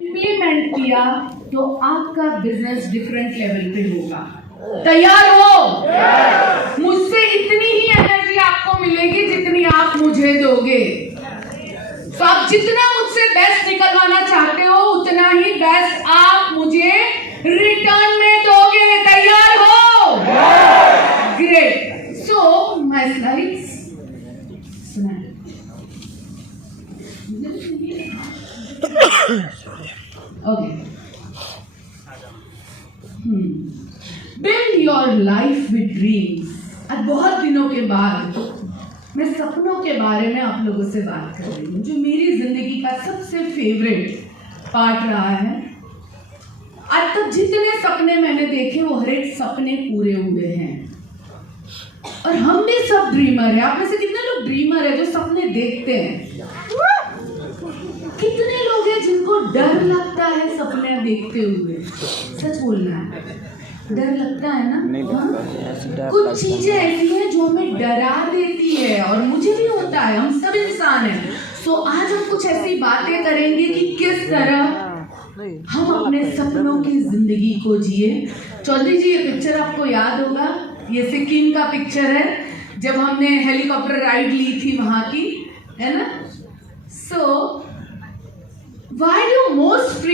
Implement किया तो आपका बिजनेस डिफरेंट लेवल पे होगा। तैयार हो? मुझसे इतनी ही एनर्जी आपको मिलेगी जितनी आप मुझे दोगे। तो आप जितना मुझसे बेस्ट निकलवाना चाहते हो उतना ही बेस्ट आप मुझे रिटर्न में दोगे। तैयार हो? Great. So my slides okay. Build your life with dreams. आज बहुत दिनों के बाद मैं सपनों के बारे में आप लोगों से बात कर रही हूँ, जो मेरी जिंदगी का सबसे फेवरेट पार्ट रहा है। आज तक जितने सपने मैंने देखे वो हर एक सपने पूरे हुए हैं और हम भी सब ड्रीमर हैं। आप में से कितने लोग ड्रीमर है जो सपने देखते हैं? कितने लोग हैं जिनको डर लगता है सपने देखते हुए? सच बोलना है, डर लगता है ना? नहीं लगता है। कुछ चीजें ऐसी हैं जो हमें डरा देती है और मुझे भी होता है, हम सब इंसान हैं। सो आज हम कुछ ऐसी बातें करेंगे कि किस तरह हम अपने सपनों की जिंदगी को जिए। चौधरी जी, ये पिक्चर आपको याद होगा, ये सिक्किम का पिक्चर है जब हमने हेलीकॉप्टर राइड ली थी वहां की, है ना? सो why do most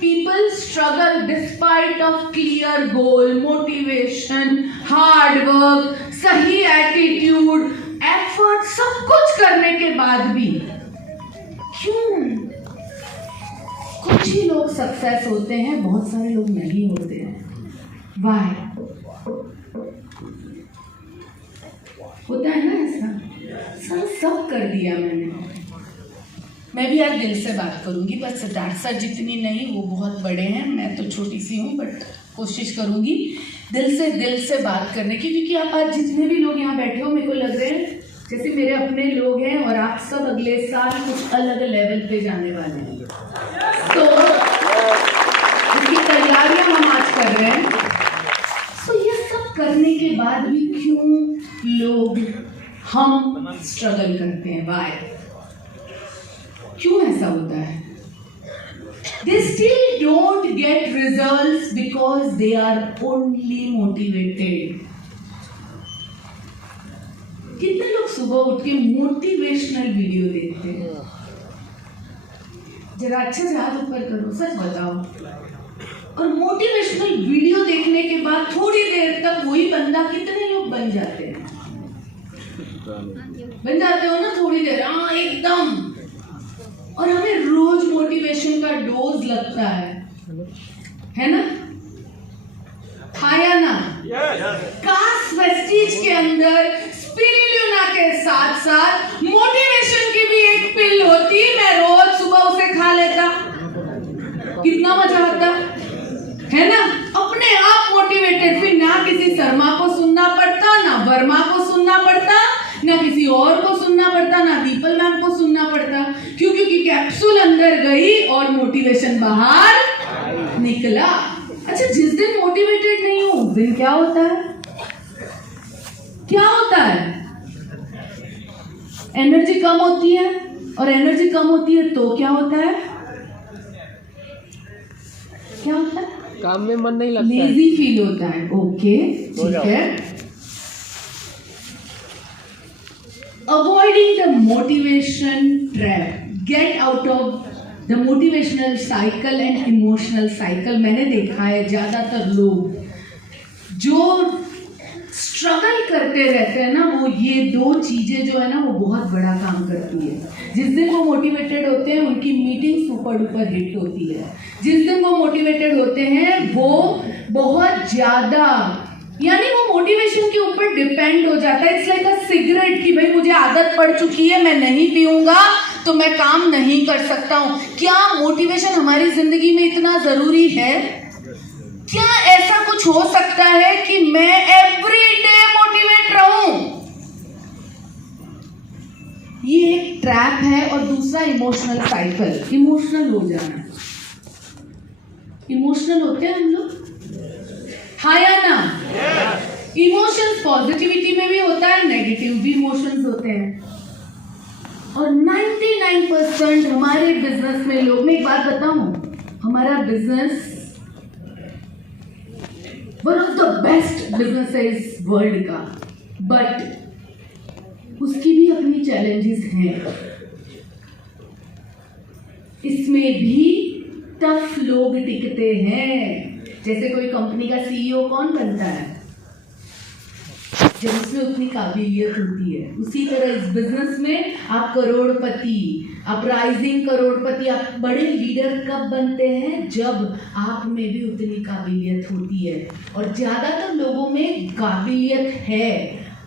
people struggle despite of clear goal, motivation, hard work, सही attitude, effort, सब कुछ करने के बाद भी क्यों कुछ ही लोग सक्सेस होते हैं, बहुत सारे लोग नहीं होते हैं? Why? होता है ना ऐसा? सब कर दिया मैंने। मैं भी आज दिल से बात करूंगी, बस सिद्धार्थ सर जितनी नहीं, वो बहुत बड़े हैं, मैं तो छोटी सी हूँ, बट कोशिश करूंगी दिल से बात करने की। क्योंकि आप आज जितने भी लोग यहाँ बैठे हो, मेरे को लग रहे हैं जैसे मेरे अपने लोग हैं और आप सब अगले साल कुछ अलग लेवल पे जाने वाले हैं। तो इसकी तैयारियां हम आज कर रहे हैं। तो ये सब करने के बाद भी क्यों लोग हम स्ट्रगल करते हैं? वाई? क्यों ऐसा होता है? They still don't get results because they are only motivated. कितने लोग सुबह उठ के मोटिवेशनल वीडियो देखते हैं? जरा अच्छे से हाथ ऊपर करो, सच बताओ। और मोटिवेशनल वीडियो देखने के बाद थोड़ी देर तक वही बंदा कितने लोग बन जाते हैं? बन जाते हो ना थोड़ी देर? हाँ, एकदम। और हमें रोज मोटिवेशन का डोज लगता है ना? खाया ना? कास्ट वेस्टीज के अंदर स्पिरुलिना के साथ साथ मोटिवेशन की भी एक पिल होती, मैं रोज सुबह उसे खा लेता, कितना मजा आता है ना? अपने आप मोटिवेटेड, फिर ना किसी शर्मा को सुनना पड़ता, ना वर्मा को सुनना पड़ता, ना किसी और को सुनना पड़ता, ना दीपल मैम को सुनना पड़ता। क्यों? क्योंकि कैप्सूल अंदर गई और मोटिवेशन बाहर निकला। अच्छा, जिस दिन मोटिवेटेड नहीं हो उस दिन क्या होता है? क्या होता है? एनर्जी कम होती है, और एनर्जी कम होती है तो क्या होता है? क्या होता है? काम में मन नहीं लगता, लेजी फील होता है। ओके, ठीक है। Avoiding the motivation trap, get out of the motivational cycle and emotional cycle। मैंने देखा है ज्यादातर लोग जो स्ट्रगल करते रहते हैं ना, वो ये दो चीजें जो है ना, वो बहुत बड़ा काम करती है। जिस दिन वो मोटिवेटेड होते हैं उनकी मीटिंग सुपर डुपर हिट होती है। जिस दिन वो मोटिवेटेड होते हैं वो बहुत ज्यादा, यानी वो मोटिवेशन के ऊपर डिपेंड हो जाता है। इट्स लाइक अ सिगरेट कि भाई मुझे आदत पड़ चुकी है, मैं नहीं पीऊंगा तो मैं काम नहीं कर सकता हूँ। क्या मोटिवेशन हमारी जिंदगी में इतना जरूरी है? क्या ऐसा कुछ हो सकता है कि मैं एवरीडे मोटिवेट रहूं? ये एक ट्रैप है। और दूसरा इमोशनल साइकिल, इमोशनल हो जाना। इमोशनल होते हैं हम लोग, हाँ या ना? इमोशंस पॉजिटिविटी में भी होता है, नेगेटिव भी इमोशंस होते हैं। और 99% हमारे बिजनेस में लोग, मैं एक बात बताऊं, हमारा business one of the best businesses world का, बट उसकी भी अपनी चैलेंजेस हैं। इसमें भी टफ लोग टिकते हैं। जैसे कोई कंपनी का सीईओ कौन बनता है? जब उसमें उतनी काबिलियत होती है। उसी तरह इस बिजनेस में आप करोड़पति, आप राइजिंग करोड़पति, आप बड़े लीडर कब बनते हैं? जब आप में भी उतनी काबिलियत होती है। और ज़्यादातर लोगों में काबिलियत है,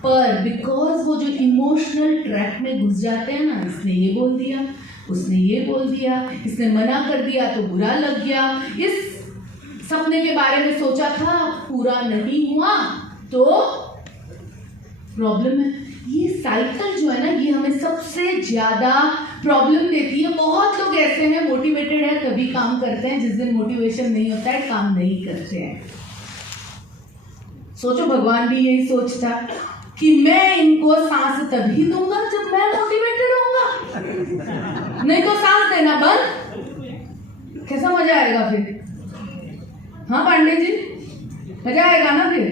पर बिकॉज वो जो इमोशनल ट्रैप में घुस जाते हैं ना, इसने ये बोल दिया, उसने ये बोल दिया, इसने मना कर दिया तो बुरा लग गया, इस सपने के बारे में सोचा था पूरा नहीं हुआ तो प्रॉब्लम है। ये साइकिल जो है ना, ये हमें सबसे ज्यादा प्रॉब्लम देती है। बहुत लोग ऐसे हैं मोटिवेटेड है तभी काम करते हैं, जिस दिन मोटिवेशन नहीं होता है काम नहीं करते हैं। सोचो भगवान भी यही सोचता कि मैं इनको सांस तभी दूंगा जब मैं मोटिवेटेड होऊंगा, नहीं तो सांस देना बंद। कैसा मजा आएगा फिर? हाँ पांडे जी, मजा आएगा ना फिर?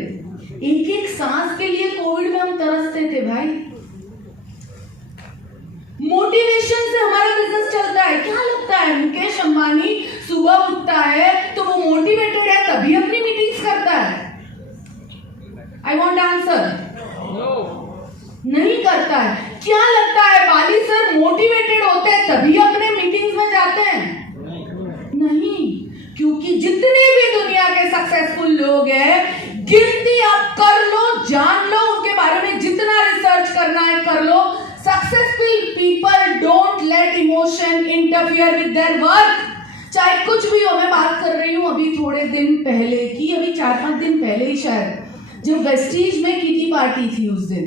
एक एक सांस के लिए कोविड में हम तरसते थे भाई। मोटिवेशन से हमारा बिजनेस चलता है। क्या लगता है मुकेश अंबानी सुबह उठता है तो वो मोटिवेटेड है तभी अपनी मीटिंग्स करता है? I want answer. नहीं करता है। क्या लगता है बाली सर मोटिवेटेड होते हैं तभी अपने मीटिंग्स में जाते हैं? नहीं, क्योंकि जितने भी दुनिया के सक्सेसफुल लोग हैं, गिनती आप कर लो, जान लो, उनके बारे में जितना रिसर्च करना है कर लो। Successful people don't let emotion interfere with their work. चाहे कुछ भी हो, मैं बात कर रही हूँ अभी थोड़े दिन पहले की, अभी 4-5 दिन पहले ही शायद, जब वेस्टीज में किटी पार्टी थी उस दिन,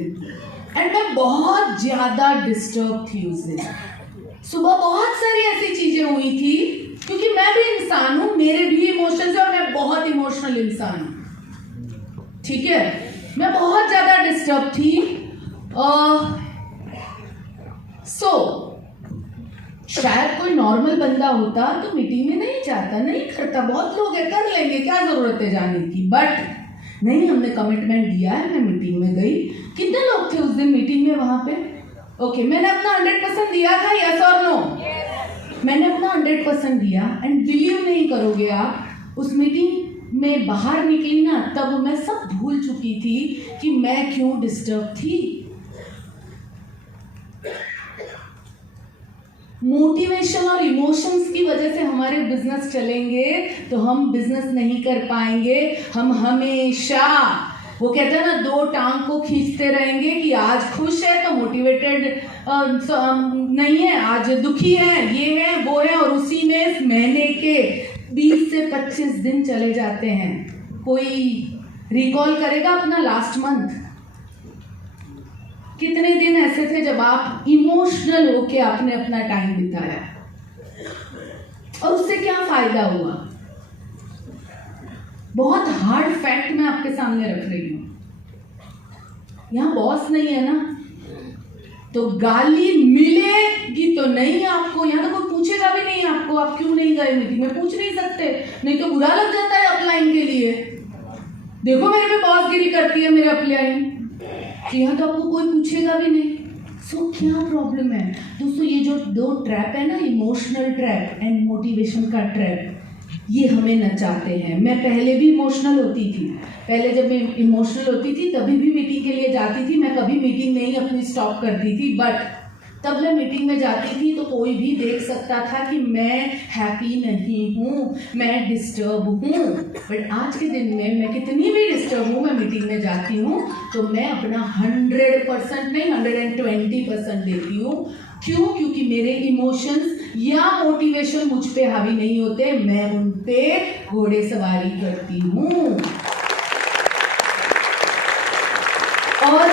एंड मैं बहुत ज्यादा डिस्टर्ब थी उस दिन। सुबह बहुत सारी ऐसी चीजें हुई थी, क्योंकि मैं भी इंसान हूं, मेरे भी इमोशंस है और मैं बहुत इमोशनल इंसान हूं। ठीक है, मैं बहुत ज्यादा डिस्टर्ब थी। शायद कोई नॉर्मल बंदा होता तो मीटिंग में नहीं जाता, नहीं करता। बहुत लोग हैं कर लेंगे, क्या जरूरत है जाने की, बट नहीं, हमने कमिटमेंट दिया है। मैं मीटिंग में गई। कितने लोग थे उस दिन मीटिंग में वहां पे? ओके, मैंने अपना 100% दिया था, यस और नो? मैंने अपना 100% दिया, एंड बिलीव नहीं करोगे आप, उस मीटिंग में बाहर निकली ना, तब मैं सब भूल चुकी थी कि मैं क्यों डिस्टर्ब थी। मोटिवेशन और इमोशंस की वजह से हमारे बिजनेस चलेंगे तो हम बिजनेस नहीं कर पाएंगे। हम हमेशा, वो कहते हैं ना, 2 टांग को खींचते रहेंगे कि आज खुश है तो मोटिवेटेड नहीं है, आज दुखी है, ये है वो है, और उसी में महीने के 20 से 25 दिन चले जाते हैं। कोई रिकॉल करेगा अपना लास्ट मंथ? कितने दिन ऐसे थे जब आप इमोशनल होके आपने अपना टाइम बिताया, और उससे क्या फायदा हुआ? बहुत हार्ड फैक्ट मैं आपके सामने रख रही हूं। यहां बॉस नहीं है ना, तो गाली मिलेगी तो नहीं आपको, यहां तो कोई पूछेगा भी नहीं आपको आप क्यों नहीं गए मीटिंग में, पूछ नहीं सकते, नहीं तो बुरा लग जाता है अपलाइन के लिए। देखो मेरे पे बॉसगिरी करती है मेरे अपलाइन, यहाँ तो आपको कोई पूछेगा भी नहीं। सो क्या प्रॉब्लम है दोस्तों? ये जो 2 ट्रैप है ना, इमोशनल ट्रैप एंड मोटिवेशन का ट्रैप, ये हमें नचाते हैं। मैं पहले भी इमोशनल होती थी। पहले जब मैं इमोशनल होती थी तभी भी मीटिंग के लिए जाती थी। मैं कभी मीटिंग नहीं अपनी स्टॉप करती थी, बट तब मैं मीटिंग में जाती थी तो कोई भी देख सकता था कि मैं हैप्पी नहीं हूँ, मैं डिस्टर्ब हूँ। बट आज के दिन में मैं कितनी भी डिस्टर्ब हूँ, मैं मीटिंग में जाती हूँ तो मैं अपना 100% नहीं 120% देती हूँ। क्यों? क्योंकि मेरे इमोशंस या मोटिवेशन मुझ पे हावी नहीं होते, मैं उन पे घोड़े सवारी करती हूँ। और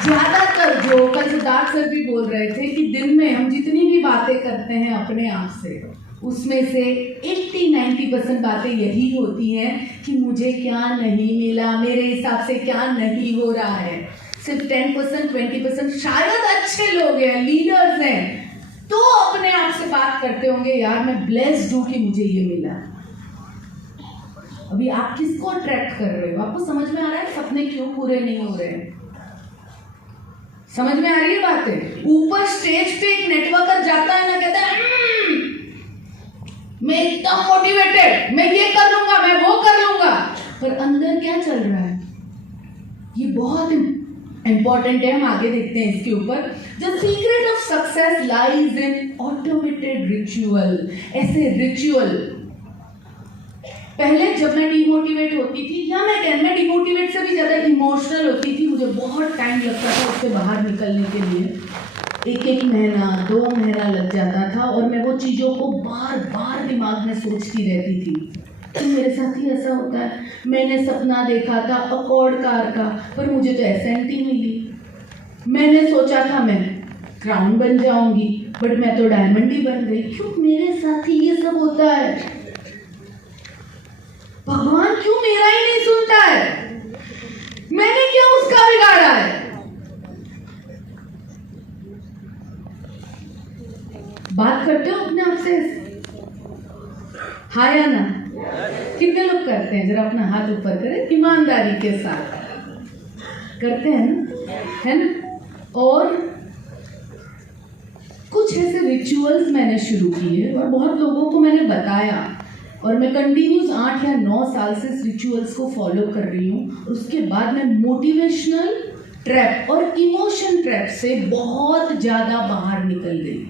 ज्यादातर जो कल सिद्धार्थ सर भी बोल रहे थे कि दिन में हम जितनी भी बातें करते हैं अपने आप से, उसमें से 80-90% बातें यही होती हैं कि मुझे क्या नहीं मिला, मेरे हिसाब से क्या नहीं हो रहा है। सिर्फ 10%-20% शायद अच्छे लोग हैं, लीडर्स हैं, तो अपने आप से बात करते होंगे, यार मैं ब्लेस्ड हूं कि मुझे ये मिला। अभी आप किसको अट्रैक्ट कर रहे हो? आपको समझ में आ रहा है सपने क्यों पूरे नहीं हो रहे हैं? समझ में आ रही है बातें? ऊपर स्टेज पे एक नेटवर्कर जाता है ना, कहता है मैं एकदम मोटिवेटेड, मैं ये कर लूंगा, मैं वो कर लूंगा, पर अंदर क्या चल रहा है? ये बहुत इंपॉर्टेंट है, हम आगे देखते हैं इसके ऊपर। The secret of success lies in automated ritual. ऐसे रिचुअल, पहले जब मैं डिमोटिवेट होती थी, या मैं डिमोटिवेट से भी ज्यादा इमोशनल होती थी, मुझे बहुत टाइम लगता था उससे बाहर निकलने के लिए। एक महीना 2 महीना लग जाता था और मैं वो चीजों को बार बार दिमाग में सोचती रहती थी। तो मेरे साथ ही ऐसा होता है। मैंने सपना देखा था अकॉर्ड कार का, पर मुझे तो एसएनटी मिली। मैंने सोचा था मैं क्राउन बन जाऊंगी, बट मैं तो डायमंड ही बन गई। क्यों मेरे साथ ही ये सब होता है? भगवान क्यों मेरा ही नहीं सुनता है? मैंने क्या उसका बिगाड़ा है? बात करते हो अपने आप से? हाँ या ना? कितने लोग करते हैं? जरा अपना हाथ ऊपर करें, ईमानदारी के साथ करते हैं ना, है ना? और कुछ ऐसे रिचुअल्स मैंने शुरू किए और बहुत लोगों को मैंने बताया, और मैं कंटिन्यूस 8 या 9 साल से इस रिचुअल्स को फॉलो कर रही हूँ। उसके बाद मैं मोटिवेशनल ट्रैप और इमोशन ट्रैप से बहुत ज़्यादा बाहर निकल गई।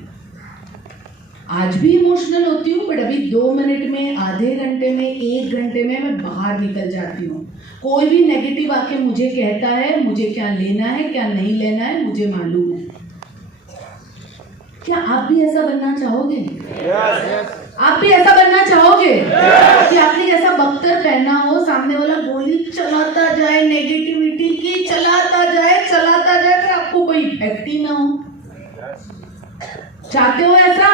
आज भी इमोशनल होती हूँ, बट अभी 2 मिनट में, आधे घंटे में, 1 घंटे में मैं बाहर निकल जाती हूँ। कोई भी नेगेटिव आके मुझे कहता है, मुझे क्या लेना है क्या नहीं लेना है मुझे मालूम है। क्या आप भी ऐसा बनना चाहोगे? yes. आप भी ऐसा बनना चाहोगे? कि आपने ऐसा बख्तर पहना हो, सामने वाला गोली चलाता जाए, नेगेटिविटी की चलाता जाए, पर आपको कोई इफेक्ट ही ना हो? चाहते हो ऐसा?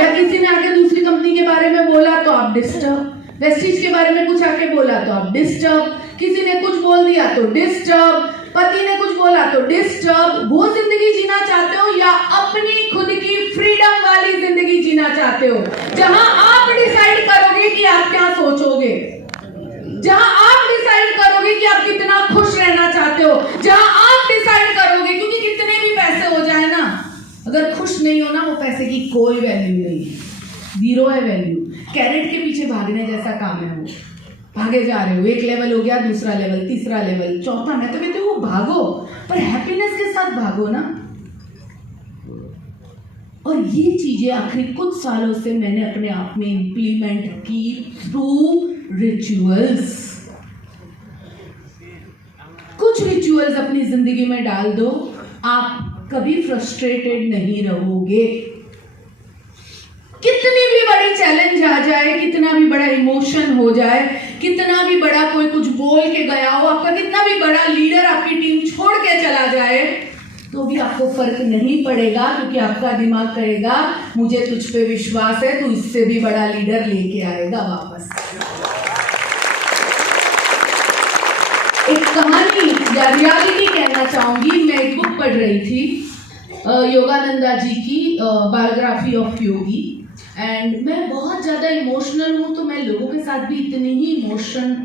या किसी ने आके दूसरी कंपनी के बारे में बोला तो आप डिस्टर्ब, वेस्टीज के बारे में कुछ आके बोला तो आप डिस्टर्ब, किसी ने कुछ बोल दिया तो डिस्टर्ब, पति ने कुछ बोला तो डिस्टर्ब। वो जिंदगी जीना चाहते हो या अपनी खुद की फ्रीडम वाली जिंदगी जीना चाहते हो, जहां आप डिसाइड करोगे कि आप क्या सोचोगे, जहां आप डिसाइड करोगे कि आप कितना खुश रहना चाहते हो, जहां आप डिसाइड करोगे, क्योंकि कितने भी पैसे हो जाए ना, अगर खुश नहीं हो ना, वो पैसे की कोई वैल्यू नहीं है, जीरो है वैल्यू। कैरेट के पीछे भागने जैसा काम है। वो भागे जा रहे हो, एक लेवल हो गया, दूसरा लेवल, तीसरा लेवल, चौथा। मैं तो कहती हूँ भागो, पर हैप्पीनेस के साथ भागो ना। और ये चीजें आखिरी कुछ सालों से मैंने अपने आप में इंप्लीमेंट की थ्रू रिचुअल्स। कुछ रिचुअल्स अपनी जिंदगी में डाल दो, आप कभी फ्रस्ट्रेटेड नहीं रहोगे। कितनी भी बड़ी चैलेंज आ जाए, कितना भी बड़ा इमोशन हो जाए, कितना भी बड़ा कोई कुछ बोल के गया हो, आपका कितना भी बड़ा लीडर आपकी टीम छोड़ के चला जाए, तो भी आपको फर्क नहीं पड़ेगा, क्योंकि आपका दिमाग कहेगा मुझे तुझ पे विश्वास है, तू इससे भी बड़ा लीडर लेके आएगा वापस। एक कहानी या रियलिटी कहना चाहूंगी। मैं एक बुक पढ़ रही थी, योगानंदा जी की बायोग्राफी ऑफ योगी, एंड मैं बहुत ज़्यादा इमोशनल हूँ, तो मैं लोगों के साथ भी इतनी ही इमोशनल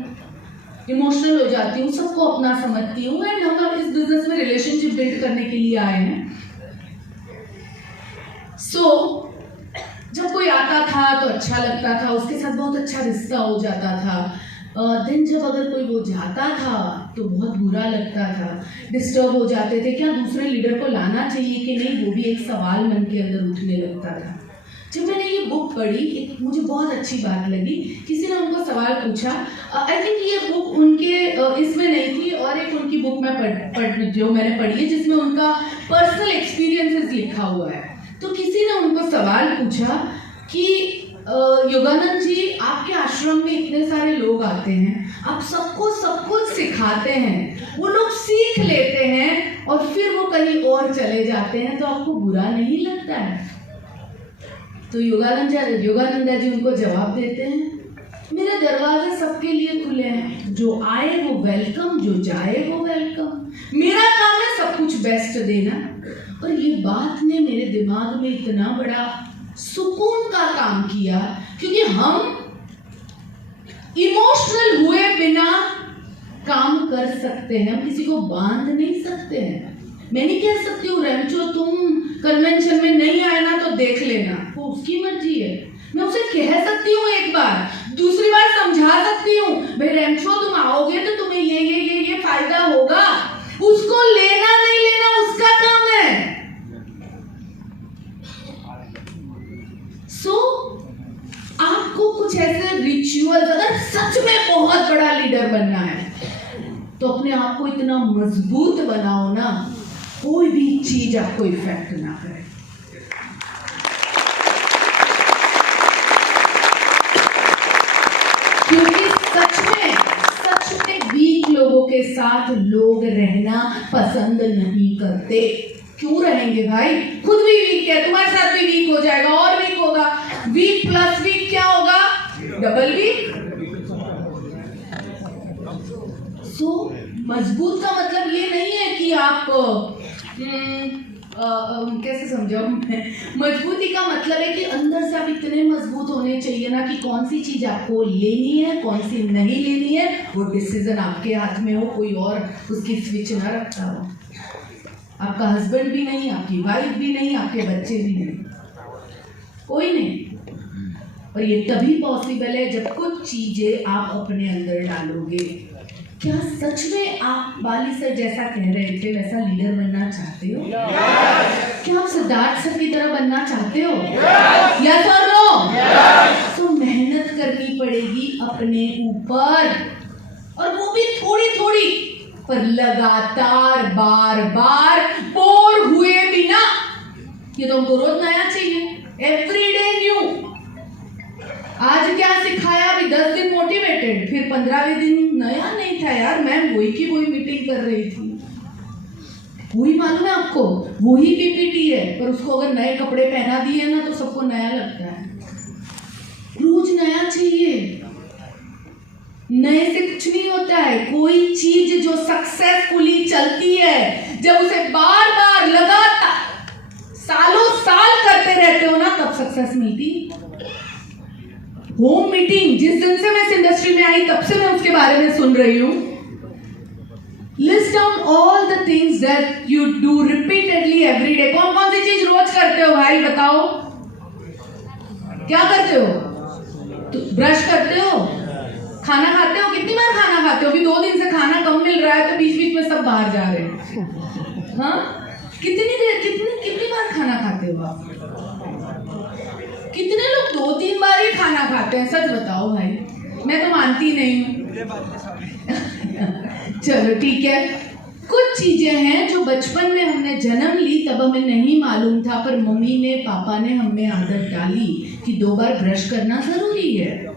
हो जाती हूँ, सबको अपना समझती हूँ। एंड हम इस बिजनेस में रिलेशनशिप बिल्ड करने के लिए आए हैं। जब कोई आता था तो अच्छा लगता था, उसके साथ बहुत अच्छा रिश्ता हो जाता था। देन जब अगर कोई वो जाता था तो बहुत बुरा लगता था, डिस्टर्ब हो जाते थे, क्या दूसरे लीडर को लाना चाहिए कि नहीं, वो भी एक सवाल मन के अंदर उठने लगता था। जब मैंने ये बुक पढ़ी, मुझे बहुत अच्छी बात लगी। किसी ने उनको सवाल पूछा, आई थिंक ये बुक उनके इसमें नहीं थी, और एक उनकी बुक में जो मैंने पढ़ी है जिसमें उनका पर्सनल एक्सपीरियंसेस लिखा हुआ है। तो किसी ने उनको सवाल पूछा कि योगानंद जी, आपके आश्रम में इतने सारे लोग आते हैं, आप सबको सब कुछ सिखाते हैं, वो लोग सीख लेते हैं और फिर वो कहीं और चले जाते हैं, तो आपको बुरा नहीं लगता है? तो योगानंदा जी उनको जवाब देते हैं, मेरे दरवाजे सबके लिए खुले हैं, जो आए वो वेलकम, जो जाए वो वेलकम। मेरा काम है सब कुछ बेस्ट देना। और ये बात ने मेरे दिमाग में इतना बड़ा सुकून का काम किया, क्योंकि हम इमोशनल हुए बिना काम कर सकते हैं, हम किसी को बांध नहीं सकते हैं। मैं नहीं कह सकती हूँ रेंचो तुम कन्वेंशन में नहीं आए ना तो देख लेना, वो उसकी मर्जी है। मैं उसे कह सकती हूँ एक बार, दूसरी बार समझा सकती हूँ, भाई रेंचो तुम आओगे तो तुम्हें ये फायदा होगा। उसको लेना नहीं लेना उसका काम है। सो आपको कुछ ऐसे रिचुअल, अगर सच में बहुत बड़ा लीडर बनना है तो अपने आप को इतना मजबूत बनाओ ना, कोई भी चीज आपको इफेक्ट ना करे। क्योंकि सच में वीक लोगों के साथ लोग रहना पसंद नहीं करते। क्यों रहेंगे भाई? खुद भी वीक है, तुम्हारे साथ भी वीक हो जाएगा और वीक होगा। वीक प्लस वीक क्या होगा? Double week. सो मजबूत का मतलब ये नहीं है कि आप कैसे समझाऊं मैं, मजबूती का मतलब है कि अंदर से आप इतने मजबूत होने चाहिए ना कि कौन सी चीज आपको लेनी है, कौन सी नहीं लेनी है, वो डिसीजन आपके हाथ में हो, कोई और उसकी स्विच ना रखता हो। आपका हस्बैंड भी नहीं, आपकी वाइफ भी नहीं, आपके बच्चे भी नहीं, कोई नहीं। और ये तभी पॉसिबल है जब कुछ चीजें आप अपने अंदर डालोगे। क्या सच में आप बाली सर जैसा कह रहे थे वैसा लीडर बनना चाहते हो? क्या आप सिद्धार्थ सर की तरह बनना चाहते हो? यस और नो? तो मेहनत करनी पड़ेगी अपने ऊपर, और वो भी थोड़ी थोड़ी, पर लगातार, बार बार, बोर हुए बिना। ये तो हमको रोज नया चाहिए, एवरीडे न्यू। आज क्या सिखाया? अभी 10 दिन मोटिवेटेड, फिर 15वें दिन नया नहीं था यार, मैम वही की वही मीटिंग कर रही थी। वही मालूम है आपको, वही पीपीटी है, पर उसको अगर नए कपड़े पहना दिए ना तो सबको नया लगता है। रोज नया चाहिए, नए से कुछ नहीं होता है। कोई चीज जो सक्सेसफुली चलती है, जब उसे बार बार लगातार सालों साल करते रहते हो ना, तब सक्सेस मिलती। होम मीटिंग, जिस दिन से मैं इस इंडस्ट्री में आई तब से मैं उसके बारे में सुन रही हूं। List down all the things that you do repeatedly every day. कौन कौन सी चीज रोज करते हो भाई, बताओ? क्या करते हो? तो ब्रश करते हो, खाना खाते हो, कितनी बार खाना खाते हो? अभी 2 दिन से खाना कम मिल रहा है तो बीच बीच में सब बाहर जा रहे हैं। हाँ, कितनी बार खाना खाते हो आप? कितने लोग 2-3 बार ही खाना खाते हैं? सच बताओ भाई, मैं तो मानती नहीं हूँ। चलो ठीक है, कुछ चीजें हैं जो बचपन में हमने जन्म ली तब हमें नहीं मालूम था, पर मम्मी ने पापा ने हमें आदत डाली कि 2 बार ब्रश करना जरूरी है,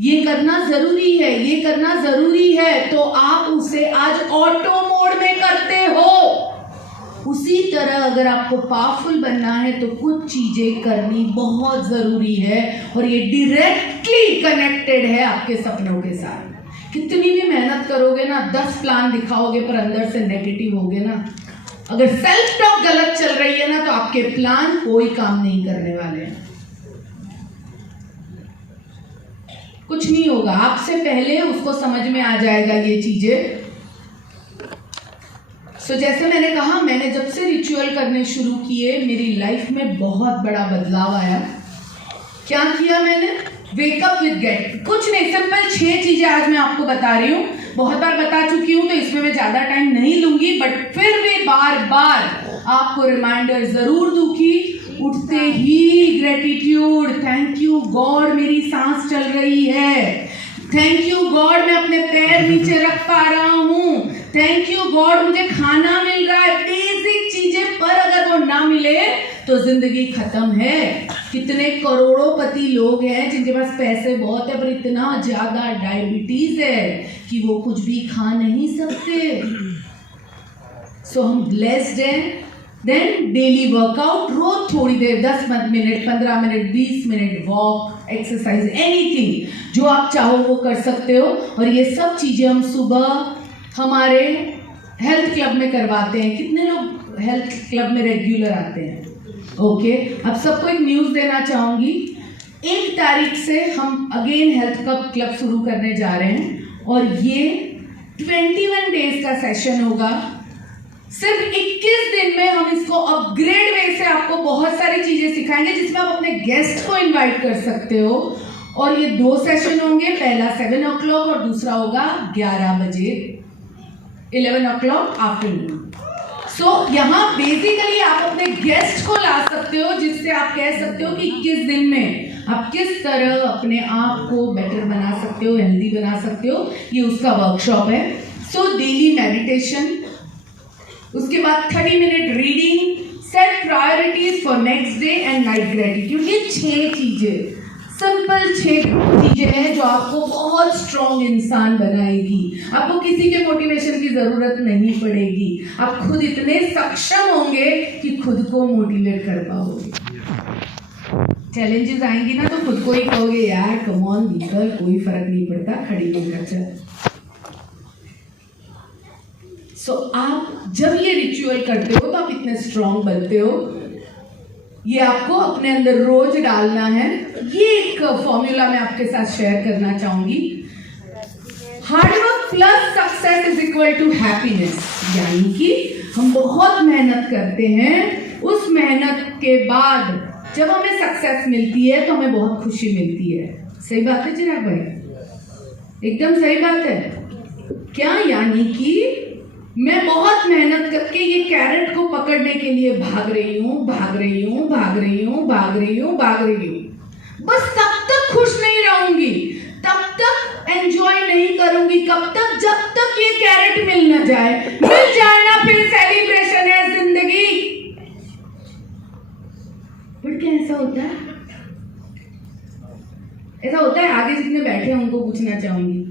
ये करना जरूरी है, ये करना जरूरी है। तो आप उसे आज ऑटो मोड में करते हो। उसी तरह अगर आपको पावरफुल बनना है तो कुछ चीजें करनी बहुत जरूरी है, और ये डायरेक्टली कनेक्टेड है आपके सपनों के साथ। कितनी भी मेहनत करोगे ना, 10 प्लान दिखाओगे पर अंदर से नेगेटिव होगे ना, अगर सेल्फ टॉक गलत चल रही है ना, तो आपके प्लान कोई काम नहीं करने वाले हैं, कुछ नहीं होगा। आपसे पहले उसको समझ में आ जाएगा ये चीजें। सो जैसे मैंने कहा, मैंने जब से रिचुअल करने शुरू किए मेरी लाइफ में बहुत बड़ा बदलाव आया। क्या किया मैंने? वेकअप विद गेट, कुछ नहीं, सिंपल 6 चीजें आज मैं आपको बता रही हूँ। बहुत बार बता चुकी हूँ तो इसमें मैं ज्यादा टाइम नहीं लूंगी, बट फिर भी बार बार आपको रिमाइंडर जरूर दूंगी। उठते ही ग्रेटिट्यूड, थैंक यू गॉड मेरी सांस चल रही है, थैंक यू गॉड मैं अपने पैर नीचे रख पा रहा हूँ, थैंक यू गॉड मुझे खाना मिल रहा है। बेसिक चीजें, पर अगर वो ना मिले तो जिंदगी खत्म है। कितने करोड़ोंपति लोग हैं जिनके पास पैसे बहुत है पर इतना ज्यादा डायबिटीज है कि वो कुछ भी खा नहीं सकते। सो हम ब्लेस्ड हैं। देन डेली वर्कआउट, रोज थोड़ी देर 10 minute, 15 minute, 20 minute walk, exercise, anything जो आप चाहो वो कर सकते हो। और ये सब चीजें हम सुबह हमारे हेल्थ क्लब में करवाते हैं। कितने लोग हेल्थ क्लब में रेगुलर आते हैं? ओके, अब सबको एक न्यूज़ देना चाहूँगी। 1 तारीख से हम अगेन हेल्थ क्लब शुरू करने जा रहे हैं और ये 21 डेज का सेशन होगा। सिर्फ 21 दिन में हम इसको अपग्रेड वे से आपको बहुत सारी चीजें सिखाएंगे जिसमें आप अपने गेस्ट को इनवाइट कर सकते हो। और ये 2 सेशन होंगे, पहला 7 o'clock और दूसरा होगा 11 बजे, 11 o'clock आफ्टरनून। सो यहाँ बेसिकली आप अपने गेस्ट को ला सकते हो जिससे आप कह सकते हो कि 21 दिन में आप किस तरह अपने आप को बेटर बना सकते हो, हेल्दी बना सकते हो। ये उसका वर्कशॉप है। सो डेली मेडिटेशन, उसके बाद 30 minute reading, set priorities for next day and night gratitude. ये 6 चीजें, सिंपल 6 चीजें हैं जो आपको बहुत स्ट्रॉन्ग इंसान बनाएगी। आपको किसी के मोटिवेशन की जरूरत नहीं पड़ेगी। आप खुद इतने सक्षम होंगे कि खुद को मोटिवेट कर पाओगे। चैलेंजेस आएंगी ना तो खुद को ही कहोगे यार कम ऑन निकल, कोई फर्क नहीं पड़ता, खड़ी होकर चल। सो आप जब ये रिचुअल करते हो तो आप इतने स्ट्रॉन्ग बनते हो। ये आपको अपने अंदर रोज डालना है। ये एक फॉर्मूला मैं आपके साथ शेयर करना चाहूंगी। Hard work plus success is equal to happiness. यानी कि हम बहुत मेहनत करते हैं, उस मेहनत के बाद जब हमें सक्सेस मिलती है तो हमें बहुत खुशी मिलती है। सही बात है चिराग भाई? एकदम सही बात है क्या? यानी कि मैं बहुत मेहनत करके ये कैरेट को पकड़ने के लिए भाग रही हूँ, बस तब तक खुश नहीं रहूंगी, तब तक एंजॉय नहीं करूंगी, कब तक? जब तक ये कैरेट मिल न जाए। मिल जाए ना फिर सेलिब्रेशन है जिंदगी। पर क्या ऐसा होता है? ऐसा होता है? आगे जितने बैठे हैं उनको पूछना चाहूंगी।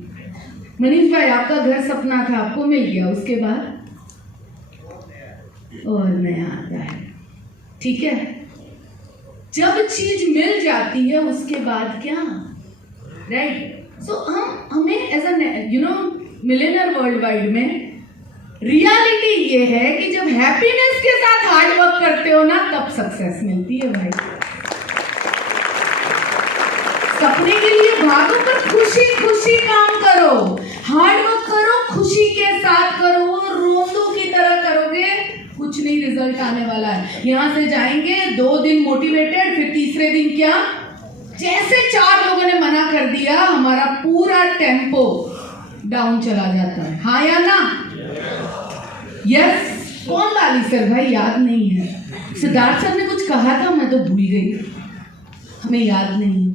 मनीष भाई, आपका घर सपना था, आपको मिल गया, उसके बाद और नया आता है। ठीक है, जब चीज मिल जाती है उसके बाद क्या? राइट? सो हमें as a millionaire world wide में रियलिटी ये है कि जब हैप्पीनेस के साथ हार्ड वर्क करते हो ना तब सक्सेस मिलती है भाई। सपने के लिए भागो पर खुशी खुशी काम करो, हार्ड वर्क करो, खुशी के साथ करो। रोंदों की तरह करोगे कुछ नहीं रिजल्ट आने वाला है। यहां से जाएंगे 2 दिन मोटिवेटेड, फिर तीसरे दिन क्या? जैसे 4 लोगों ने मना कर दिया हमारा पूरा टेम्पो डाउन चला जाता है। हाँ या ना? यस। कौन वाली सर भाई? याद नहीं है। सिद्धार्थ सर ने कुछ कहा था, मैं तो भूल गई, हमें याद नहीं।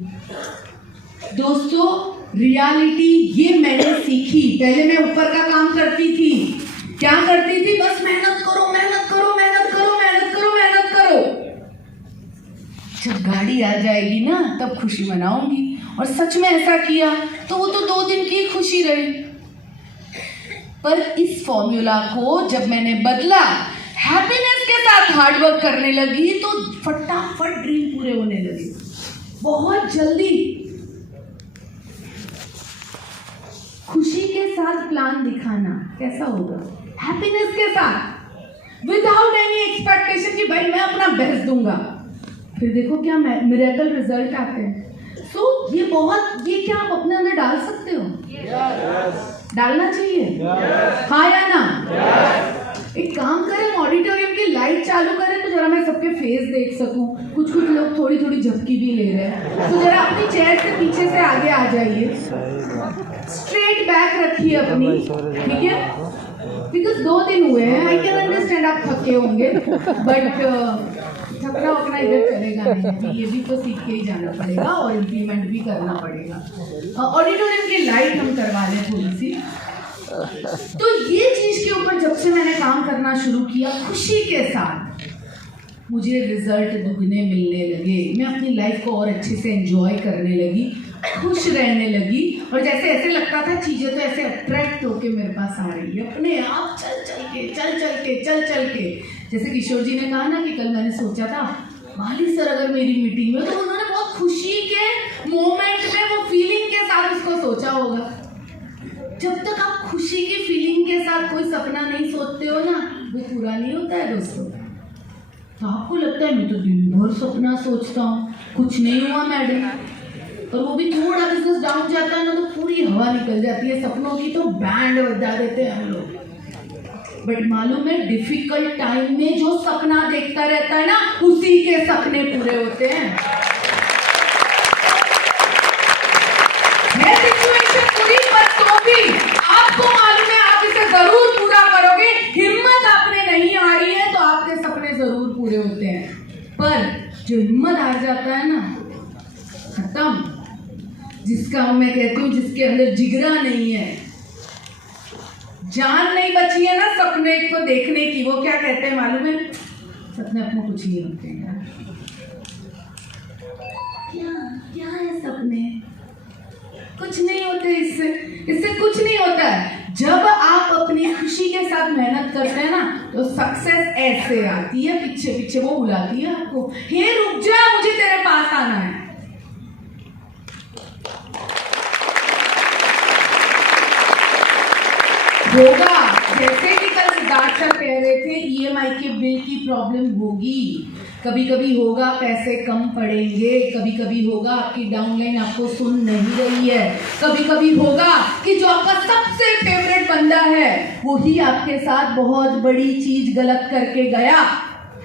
दोस्तों रियलिटी ये मैंने सीखी। पहले मैं ऊपर का काम करती थी, क्या करती थी? बस मेहनत करो, मेहनत करो, मेहनत करो, मेहनत करो, मेहनत करो। जब गाड़ी आ जाएगी ना तब खुशी मनाऊंगी। और सच में ऐसा किया तो वो तो 2 दिन की खुशी रही। पर इस फॉर्मूला को जब मैंने बदला, हैप्पीनेस के साथ हार्डवर्क करने लगी तो फटाफट ड्रीम पूरे होने लगे, बहुत जल्दी। खुशी के साथ प्लान दिखाना कैसा होगा? हैप्पीनेस के साथ, विदाउट एनी एक्सपेक्टेशन कि भाई मैं अपना बेस्ट दूंगा, फिर देखो क्या मिरेकल रिजल्ट आते हैं। ये क्या आप अपने अंदर डाल सकते हो? डालना चाहिए। हाँ या ना? एक काम करें, ऑडिटोरियम की लाइट चालू करें तो जरा मैं सबके फेस देख सकूं। कुछ लोग थोड़ी थोड़ी झपकी भी ले रहे हैं, तो जरा अपनी चेयर से पीछे से आगे आ जाइए, स्ट्रेट बैक रखिए अपनी, ठीक है? बिकॉज 2 दिन हुए हैं, आई कैन अंडरस्टैंड आप थके होंगे, बट थकना वकना इधर चलेगा नहीं। ये भी तो सीख के ही जाना पड़ेगा और इम्प्लीमेंट भी करना पड़ेगा। ऑडिटोरियम की लाइट हम करवा लें थोड़ी सी। तो ये चीज के ऊपर जब से मैंने काम करना शुरू किया, खुशी के साथ मुझे रिजल्ट दुगने मिलने लगे। मैं अपनी लाइफ को और अच्छे से एंजॉय करने लगी, खुश रहने लगी। और जैसे ऐसे लगता था चीजें तो ऐसे अट्रैक्ट होके मेरे पास आ रही है अपने आप, चल चल के जैसे किशोर जी ने कहा ना कि कल मैंने सोचा था माली सर अगर मेरी मीटिंग में, तो उन्होंने बहुत खुशी के मोमेंट में वो फीलिंग के साथ उसको सोचा होगा। जब तक आप खुशी की फीलिंग के साथ कोई सपना नहीं सोचते हो ना, वो पूरा नहीं होता है दोस्तों। तो आपको लगता है मैं तो दिन भर सपना सोचता हूँ, कुछ नहीं हुआ मैडम, और वो भी थोड़ा बिजनेस डाउन जाता है ना तो पूरी हवा निकल जाती है सपनों की, तो बैंड बजा देते हैं हम लोग। बट मालूम है डिफिकल्ट टाइम में जो सपना देखता रहता है ना, उसी के सपने पूरे होते हैं। सिचुएशन पूरी पर तो भी आपको मालूम है आप इसे जरूर पूरा करोगे। हिम्मत आपने नहीं हारी है तो आपके सपने जरूर पूरे होते हैं। पर जो हिम्मत हार जाता है ना, खत्म। जिसका मैं कहती हूँ जिसके अंदर जिगरा नहीं है, जान नहीं बची है ना सपने को देखने की, वो क्या कहते हैं मालूम है? सपने अपने कुछ नहीं होते यार। क्या है सपने? कुछ नहीं होते, इससे कुछ नहीं होता है। जब आप अपनी खुशी के साथ मेहनत करते हैं ना, तो सक्सेस ऐसे आती है, पीछे पीछे वो बुलाती है आपको, हे रुक जा मुझे तेरे पास आना है। होगा, जैसे कि कल सिद्धार्थ सर कह रहे थे ईएमआई के बिल की प्रॉब्लम होगी, कभी कभी होगा पैसे कम पड़ेंगे, कभी कभी होगा आपकी डाउनलाइन आपको सुन नहीं रही है, कभी कभी होगा कि जो आपका सबसे फेवरेट बंदा है वही आपके साथ बहुत बड़ी चीज गलत करके गया।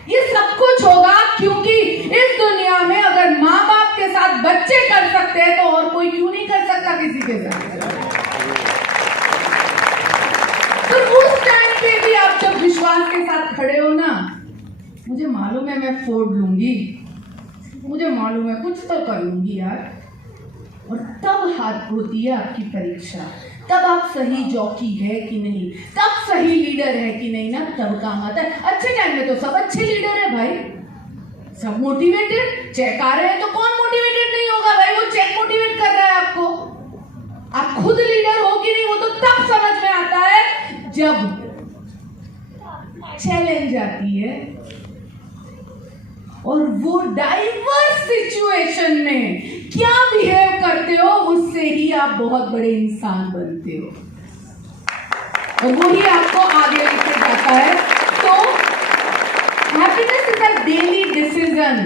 ये सब कुछ होगा क्योंकि इस दुनिया में अगर माँ बाप के साथ बच्चे कर सकते हैं तो और कोई क्यों नहीं कर सकता किसी के साथ। तो उस टाइम पे भी आप जब विश्वास के साथ खड़े हो ना, मुझे मालूम है मैं फोड़ लूंगी, मुझे मालूम है कुछ तो कर लूंगी यार, और तब हाथ होती है आपकी परीक्षा, तब आप सही जॉकी है कि नहीं, तब सही लीडर है कि नहीं ना, तब काम आता है। अच्छे टाइम में तो सब अच्छे लीडर है भाई, सब मोटिवेटेड, चेक आ रहे हैं तो कौन मोटिवेटेड नहीं होगा भाई, वो चेक मोटिवेट कर रहा है आपको। आप खुद लीडर हो कि नहीं वो तो तब समझ में आता है जब चैलेंज आती है, और वो डाइवर्स सिचुएशन में क्या बिहेव करते हो उससे ही आप बहुत बड़े इंसान बनते हो, और वही आपको आगे लेके जाता है। तो happiness is a daily decision,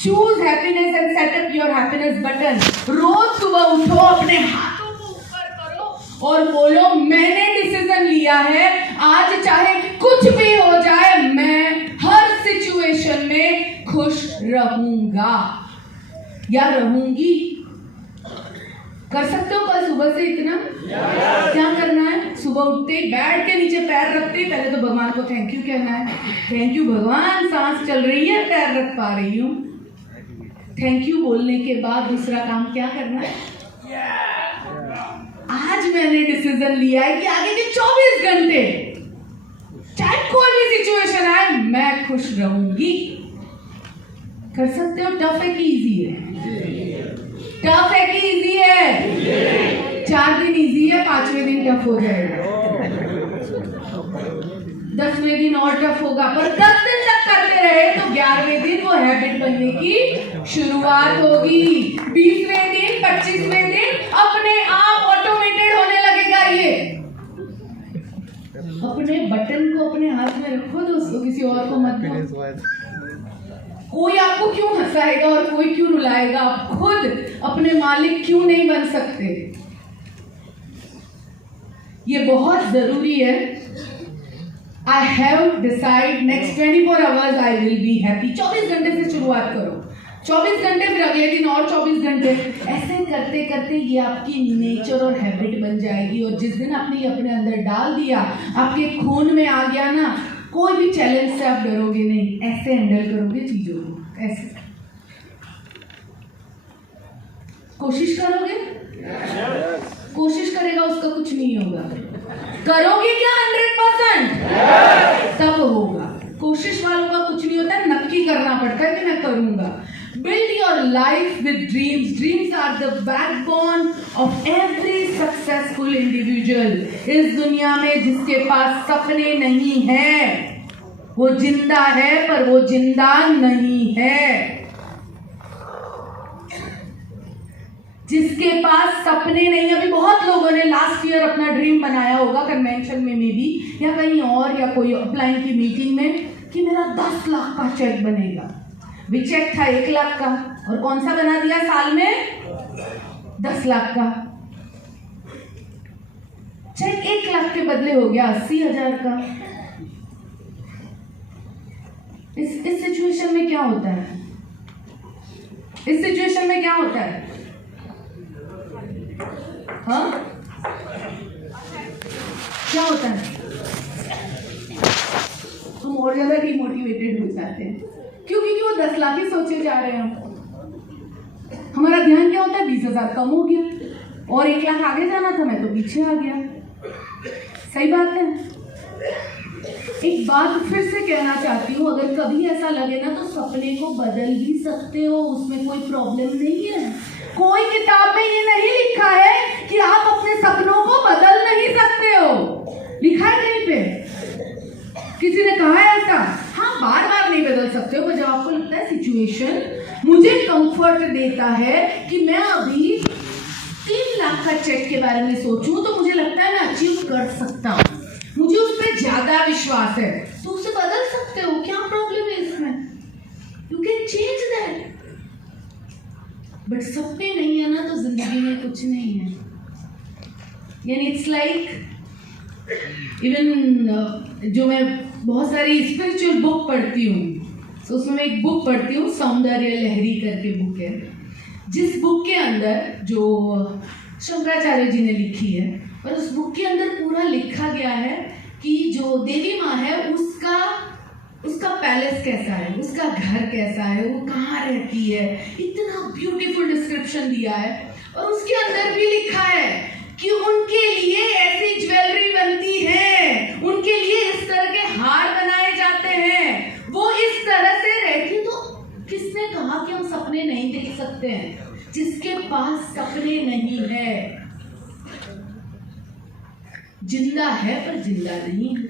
choose happiness and set up your happiness button. रोज सुबह उठो, अपने हाथों को ऊपर करो और बोलो मैंने डिसीजन लिया है, आज चाहे कुछ भी हो जाए मैं हर सिचुएशन में खुश रहूंगा या रहूंगी। कर सकते हो कल सुबह से इतना? क्या करना है? सुबह उठते ही बैठ के नीचे पैर रखते ही पहले तो भगवान को थैंक यू कहना है। थैंक यू भगवान, सांस चल रही है, पैर रख पा रही हूँ। थैंक यू बोलने के बाद दूसरा काम क्या करना है? आज मैंने डिसीजन लिया है कि आगे के 24 घंटे चाहे कोई भी सिचुएशन आए मैं खुश रहूंगी। कर सकते हो? टफ है कि इजी है? टफ है कि इजी है? 4 दिन इजी है, 5वें दिन टफ हो जाएगा, 10वें दिन और टफ होगा, पर 10 दिन तक करते रहे तो 11वें दिन वो हैबिट बनने की शुरुआत होगी। 20वें दिन, 25वें दिन अपने आप ऑटोमेटेड होने लगेगा। ये अपने बटन को अपने हाथ में रखो दोस्तों, किसी और को मत दो। कोई आपको क्यों हंसाएगा और कोई क्यों रुलाएगा? आप खुद अपने मालिक क्यों नहीं बन सकते? ये बहुत जरूरी है। I have decided next 24 hours I will be happy। 24 घंटे से शुरुआत करो, 24 घंटे, फिर अगले दिन और 24 घंटे, ऐसे करते करते ये आपकी नेचर और हैबिट बन जाएगी। और जिस दिन आपने ये अपने अंदर डाल दिया, आपके खून में आ गया ना, कोई भी चैलेंज से आप डरोगे नहीं, ऐसे हैंडल करोगे चीजों को। ऐसे कोशिश करोगे, कोशिश करेगा उसका कुछ नहीं होगा। करोगे क्या 100%? तब होगा। कोशिश वालों का कुछ नहीं होता, नक्की करना पड़ता है कि मैं करूंगा। Build your life with dreams. Dreams are the backbone of every successful individual. इस दुनिया में जिसके पास सपने नहीं हैं वो जिंदा है पर वो जिंदा नहीं है। जिसके पास सपने नहीं, अभी बहुत लोगों ने लास्ट ईयर अपना ड्रीम बनाया होगा कन्वेंशन में भी या कहीं और या कोई अपलाइन की मीटिंग में कि मेरा 10 लाख का चेक बनेगा। भी चेक था 1 लाख का और कौन सा बना दिया साल में 10 लाख का। चेक 1 लाख के बदले हो गया 80,000 का। इस सिचुएशन में क्या होता है? इस सिचुएशन में क्या होता है? हाँ, क्या होता है? हम और ज्यादा डिमोटिवेटेड हो जाते हैं। क्यों? क्योंकि वो 10 लाख ही सोचे जा रहे हैं। हमारा ध्यान क्या होता है? 20,000 कम हो गया और 1 लाख आगे जाना था, मैं तो पीछे आ गया। सही बात है। एक बात फिर से कहना चाहती हूँ, अगर कभी ऐसा लगे ना तो सपने को बदल भी सकते हो, उसमें कोई प्रॉब्लम नहीं है। कोई किताब में ये नहीं लिखा है कि आप अपने सपनों को बदल नहीं सकते हो। लिखा है कहीं पे? किसी ने कहा है ऐसा? हाँ, बार बार नहीं बदल सकते हो, पर जब आपको लगता है सिचुएशन मुझे कंफर्ट देता है कि मैं अभी 3 लाख का चेक के बारे में सोचूं तो मुझे लगता है मैं अचीव कर सकता हूँ, मुझे उस पर ज्यादा विश्वास है, तो उसे बदल सकते हो। क्या प्रॉब्लम है इसमें? You can change that. But सपने नहीं है ना तो जिंदगी में कुछ नहीं है। यानी इट्स लाइक इवन जो मैं बहुत सारी स्पिरिचुअल बुक पढ़ती हूँ, तो उसमें मैं एक बुक पढ़ती हूँ, सौंदर्य लहरी करके बुक है, जिस बुक के अंदर जो शंकराचार्य जी ने लिखी है, और उस बुक के अंदर पूरा लिखा गया है कि जो देवी माँ है उसका पैलेस कैसा है, उसका घर कैसा है, वो कहाँ रहती है, इतना ब्यूटीफुल डिस्क्रिप्शन दिया है। और उसके अंदर भी लिखा है कि उनके लिए ऐसी ज्वेलरी बनती है, उनके लिए इस तरह के हार बनाए जाते हैं, वो इस तरह से रहती। तो किसने कहा कि हम सपने नहीं देख सकते हैं? जिसके पास सपने नहीं है, जिंदा है पर जिंदा नहीं है।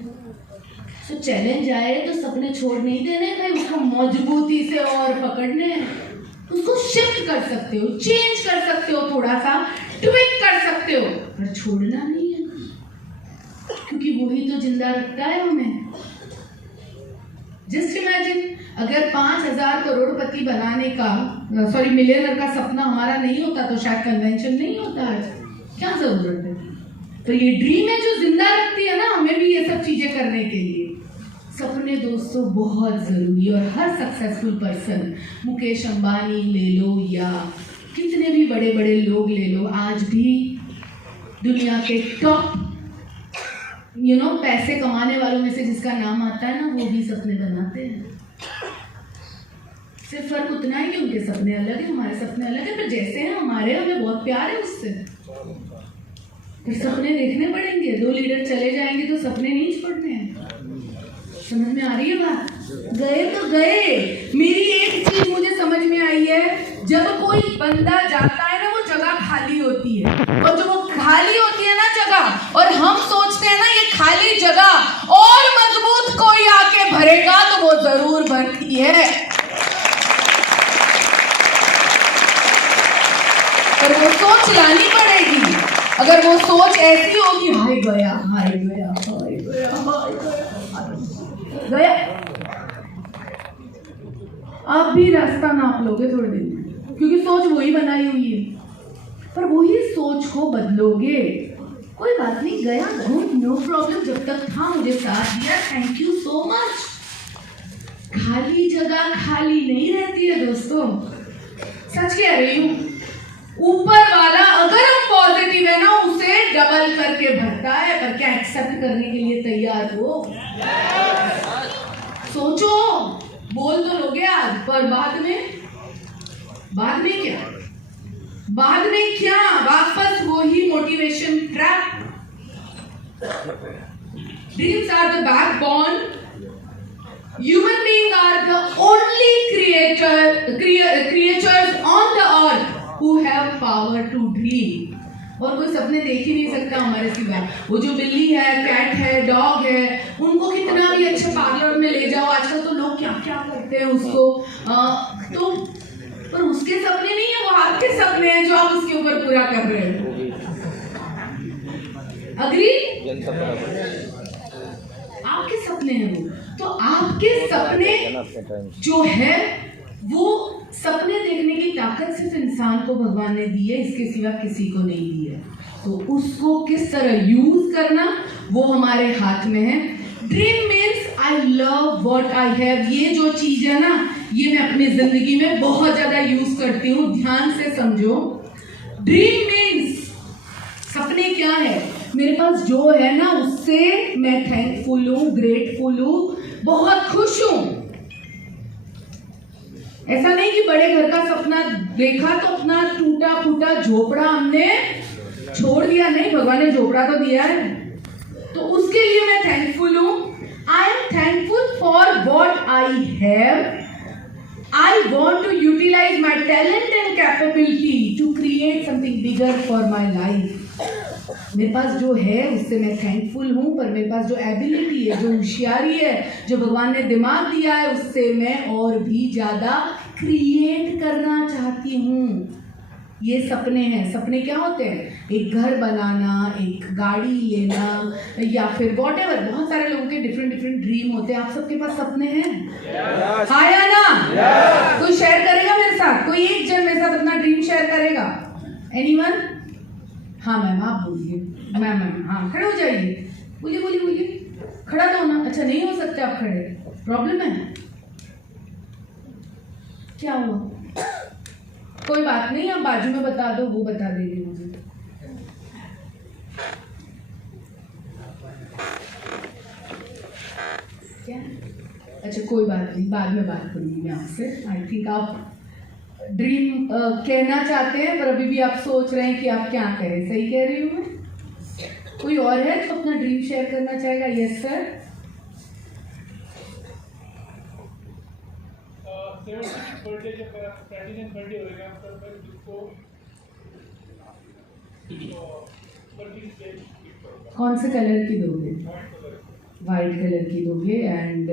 तो चैलेंज आए तो सपने छोड़ नहीं देने भाई, उसको मजबूती से और पकड़ने हैं। उसको शिफ्ट कर सकते हो, चेंज कर सकते हो, थोड़ा सा ट्विक कर सकते हो, पर छोड़ना नहीं है, क्योंकि वही तो जिंदा रखता है हमें। जस्ट इमेजिन अगर 5,000 करोड़पति बनाने का मिलियनर का सपना हमारा नहीं होता तो शायद कन्वेंशन नहीं होता आज। क्या जरूरत है? तो ये ड्रीम है जो जिंदा रखती है ना हमें भी ये सब चीजें करने के लिए। सपने दोस्तों बहुत जरूरी, और हर सक्सेसफुल पर्सन, मुकेश अंबानी ले लो या कितने भी बड़े बड़े लोग ले लो, आज भी दुनिया के टॉप पैसे कमाने वालों में से जिसका नाम आता है ना, वो भी सपने बनाते हैं। सिर्फ फर्क उतना है कि उनके सपने अलग है, हमारे सपने अलग है, पर जैसे हैं हमारे, हमें बहुत प्यार है उससे। फिर सपने देखने पड़ेंगे। 2 लीडर चले जाएंगे तो सपने नहीं छोड़ने हैं। समझ में आ रही है बात? गए तो गए। मेरी एक चीज मुझे समझ में आई है, जब कोई बंदा जाता है ना वो जगह खाली होती है, और जब वो खाली होती है ना जगह, और हम सोचते हैं ना ये खाली जगह और मजबूत कोई आके भरेगा, तो वो जरूर भरती है, पर वो सोच लानी पड़ेगी। अगर वो सोच ऐसी होगी, हाय गया हाय गया हाय गया हाय गया, आप भी रास्ता नाप लोगे थोड़े दिन में, क्योंकि सोच वही बनाई हुई है। पर वही सोच को बदलोगे, कोई बात नहीं, गया नो प्रॉब्लम, जब तक था मुझे साथ दिया, थैंक यू सो मच। खाली जगह खाली नहीं रहती है दोस्तों, सच कह रही हूँ। ऊपर वाला अगर हम पॉजिटिव है ना, उसे डबल करके भरता है, पर क्या एक्सेप्ट करने के लिए तैयार हो? सोचो, बोल तो लोगे आज, पर बाद में क्या? वापस वही motivation trap. Dreams are the backbone. Human beings are the only creatures on the earth who have power to dream. और कोई सपने देख ही नहीं सकता हमारे सिवा। वो जो बिल्ली है, कैट है, डॉग है, उनको कितना भी अच्छे पार्लर में ले जाओ, आजकल तो लोग क्या क्या करते हैं उसको, तो पर उसके सपने नहीं है, वो आपके सपने हैं जो आप उसके ऊपर पूरा कर रहे हैं। अग्री? आपके सपने हैं वो, तो आपके सपने जो है वो सपने देखने की ताकत सिर्फ इंसान को भगवान ने दी है, इसके सिवा किसी को नहीं दी है। तो उसको किस तरह यूज करना वो हमारे हाथ में है। Dream means I love what I have. ये जो चीज है ना, ये मैं अपनी जिंदगी में बहुत ज्यादा यूज करती हूँ, ध्यान से समझो। ड्रीम मीन्स सपने क्या है, मेरे पास जो है ना उससे मैं थैंकफुल हूँ, ग्रेटफुल हूँ, बहुत खुश हूँ। ऐसा नहीं कि बड़े घर का सपना देखा तो अपना टूटा फूटा झोपड़ा हमने छोड़ दिया, नहीं, भगवान ने झोपड़ा तो दिया है, तो उसके लिए मैं थैंकफुल हूँ। I am thankful for what I have. I want to utilise my talent and capability to create something bigger for my life. मेरे पास जो है उससे मैं थैंकफुल हूँ, पर मेरे पास जो एबिलिटी है, जो होशियारी है, जो भगवान ने दिमाग दिया है, उससे मैं और भी ज़्यादा क्रिएट करना चाहती हूँ। ये सपने हैं। सपने क्या होते हैं? एक घर बनाना, एक गाड़ी लेना, या फिर वॉट एवर। बहुत सारे लोगों के डिफरेंट डिफरेंट ड्रीम होते हैं। आप सबके पास सपने हैं? हाँ या ना? कोई शेयर करेगा मेरे साथ? कोई एक जन मेरे साथ अपना ड्रीम शेयर करेगा? एनीवन? हाँ मैम, आप बोलिए। मैम, हाँ, खड़े हो जाइए, बोलिए बोलिए बोलिए। खड़ा तो होना। अच्छा, नहीं हो सकते आप खड़े, प्रॉब्लम है क्या हुआ? कोई बात नहीं, आप बाजू में बता दो, वो बता देगी मुझे। क्या? अच्छा, कोई बात नहीं, बाद में बात करूंगी मैं आपसे। आई थिंक आप ड्रीम कहना चाहते हैं, पर अभी भी आप सोच रहे हैं कि आप क्या करें। सही कह रही हूँ मैं? कोई और है जो अपना ड्रीम शेयर करना चाहेगा? Yes sir. 76 बर्थडे जब प्लैटिनम बर्थडे होएगा तब मैं जिसको बर्थडे कौन से कलर की दोगे? वाइट कलर की दोगे। एंड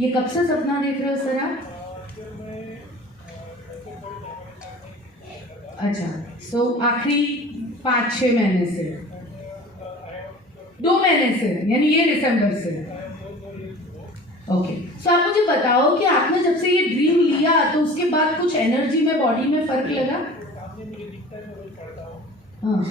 ये कब से सपना देख रहे हो सर आप? अच्छा, सो आखिरी 5-6 महीने से, 2 महीने से, यानी ये दिसंबर से। ओके, सो आप मुझे बताओ कि आपने जब से ये ड्रीम लिया तो उसके बाद कुछ एनर्जी में, बॉडी में फर्क लगा? हाँ।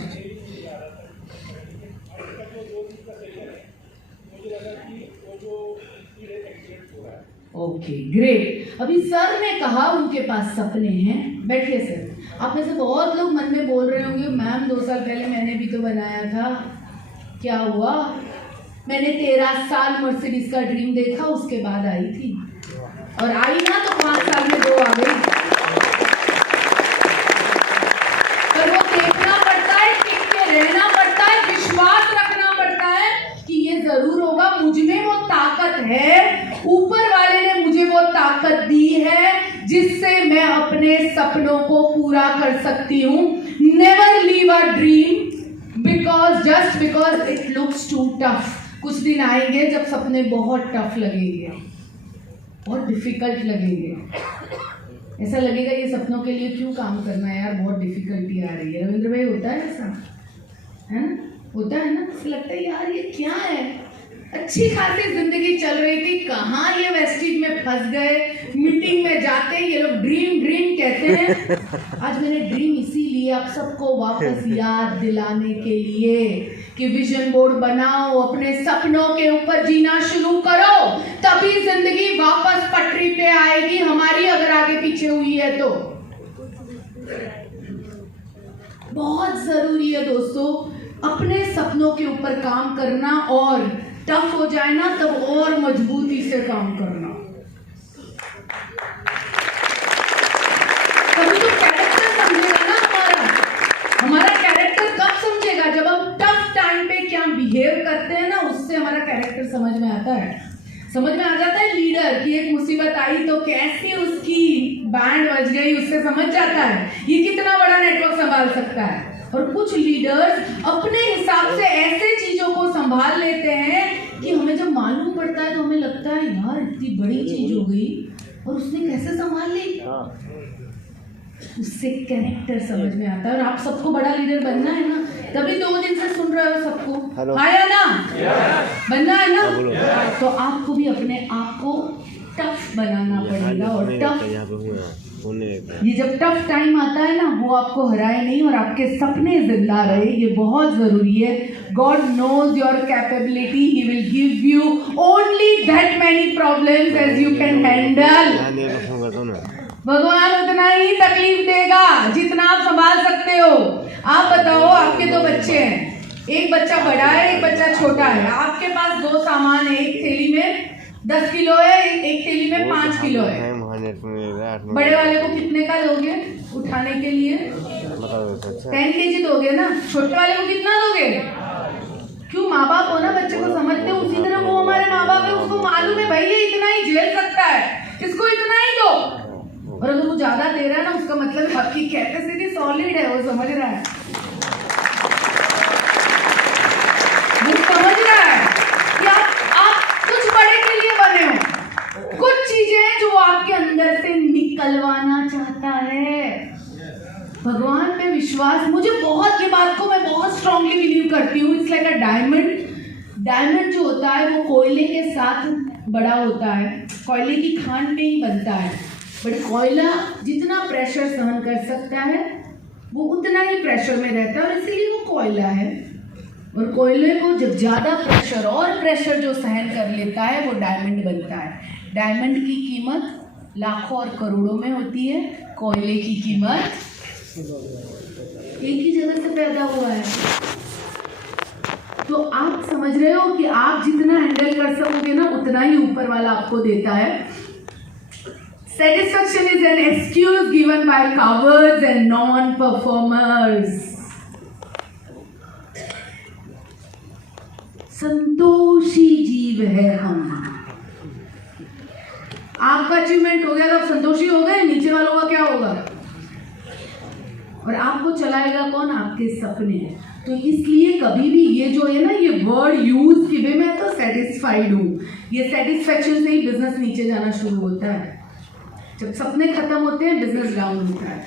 Okay, great. अभी सर ने कहा उनके पास सपने हैं। बैठिए सर। आप में से बहुत लोग मन में बोल रहे होंगे, मैम 2 साल पहले मैंने भी तो बनाया था, क्या हुआ? मैंने 13 साल मर्सिडीज का ड्रीम देखा, उसके बाद आई थी, और आई ना तो 5 साल में 2 आ गई। पर वो देखना पड़ता है, टिक के रहना पड़ता है, विश्वास रखना पड़ता है कि ये जरूर होगा। मुझ में वो ताकत है, ऊपर वाले ने मुझे वो ताकत दी है जिससे मैं अपने सपनों को पूरा कर सकती हूँ। Never leave a dream just because it looks too tough. कुछ दिन आएंगे जब सपने बहुत टफ लगेंगे, बहुत डिफिकल्ट लगेंगे। ऐसा लगेगा ये सपनों के लिए क्यों काम करना है यार, बहुत डिफिकल्टी आ रही है। रविंद्र भाई, होता है ऐसा? है ना? होता है ना? ऐसा लगता है यार ये क्या है, अच्छी खासी जिंदगी चल रही थी, कहाँ ये वेस्टिज में फंस गए। मीटिंग में जाते हैं ये लोग ड्रीम ड्रीम कहते हैं। आज मैंने ड्रीम इसीलिए आप सबको वापस याद दिलाने के लिए कि विजन बोर्ड बनाओ, अपने सपनों के ऊपर जीना शुरू करो, तभी जिंदगी वापस पटरी पे आएगी हमारी, अगर आगे पीछे हुई है तो। बहुत जरूरी है दोस्तों अपने सपनों के ऊपर काम करना, और टफ हो जाए ना तब और मजबूती से काम करना। तभी तो कैरेक्टर समझेगा ना हमारा कैरेक्टर कब समझेगा? जब हम टफ टाइम पे क्या बिहेव करते हैं ना, उससे हमारा कैरेक्टर समझ में आता है। समझ में आ जाता है लीडर की एक मुसीबत आई तो कैसे उसकी बैंड बज गई, उससे समझ जाता है ये कितना बड़ा नेटवर्क संभाल सकता है। और कुछ लीडर्स अपने हिसाब से ऐसे चीजों को संभाल लेते हैं कि हमें जब मालूम पड़ता है तो हमें लगता है यार इतनी बड़ी चीज हो गई और उसने कैसे संभाल ली। उससे कैरेक्टर समझ में आता है। और आप सबको बड़ा लीडर बनना है ना, तभी 2 दिन से सुन रहे हो सबको, आया ना, बनना है ना, तो आपको भी अपने आप को टफ बनाना पड़ेगा। और टफ, ये जब टफ टाइम आता है ना, वो आपको हराए नहीं और आपके सपने जिंदा रहे, ये बहुत जरूरी है। God knows your capability, he will give you only that many problems as you can handle. भगवान उतना ही तकलीफ देगा जितना आप संभाल सकते हो। आप बताओ, आपके 2 बच्चे हैं, एक बच्चा बड़ा है, एक बच्चा छोटा है। आपके पास 2 सामान है, एक थैली में 10 किलो है, एक थैली में 5 किलो है। बड़े वाले को कितने का दोगे उठाने के लिए? 10 kg दोगे ना। छोटे वाले को कितना दोगे? क्यों? माँ बाप हो ना, बच्चे को समझते हो उसी तरह वो हमारे माँ बाप है, उसको मालूम है भाई ये इतना ही झेल सकता है, इसको इतना ही दो। और अगर वो ज्यादा दे रहा है ना, उसका मतलब आपकी कैपेसिटी सॉलिड है, वो समझ रहा है, वो समझ रहा है कि आप कुछ बड़े के लिए बने हो। कुछ चीजें जो आपके अंदर से निकलवाना चाहता है। भगवान पे विश्वास, मुझे बहुत, ये बात को मैं बहुत स्ट्रांगली बिलीव करती हूँ। It's like a diamond. Diamond जो होता है वो कोयले के साथ बड़ा होता है, कोयले की खान में ही बनता है, बट कोयला जितना प्रेशर सहन कर सकता है वो उतना ही प्रेशर में रहता है और इसीलिए वो कोयला है। और कोयले को जब ज़्यादा प्रेशर और प्रेशर जो सहन कर लेता है वो डायमंड बनता है। डायमंड की कीमत लाखों और करोड़ों में होती है, कोयले की कीमत एक ही जगह से पैदा हुआ है। तो आप समझ रहे हो कि आप जितना हैंडल कर सकोगे ना, उतना ही ऊपर वाला आपको देता है। Satisfaction is an excuse given by cowards and non-performers. Santoshi जीव है हम। आपका अचीवमेंट हो गया तो आप संतोषी हो गए, नीचे वालों का क्या होगा? और आपको चलाएगा कौन? आपके सपने। तो इसलिए कभी भी ये जो है ना, ये वर्ड यूज कि भाई मैं तो सेटिस्फाइड हूँ, ये सेटिस्फैक्शन से ही बिजनेस नीचे जाना शुरू होता है। जब सपने खत्म होते हैं बिजनेस डाउन होता है।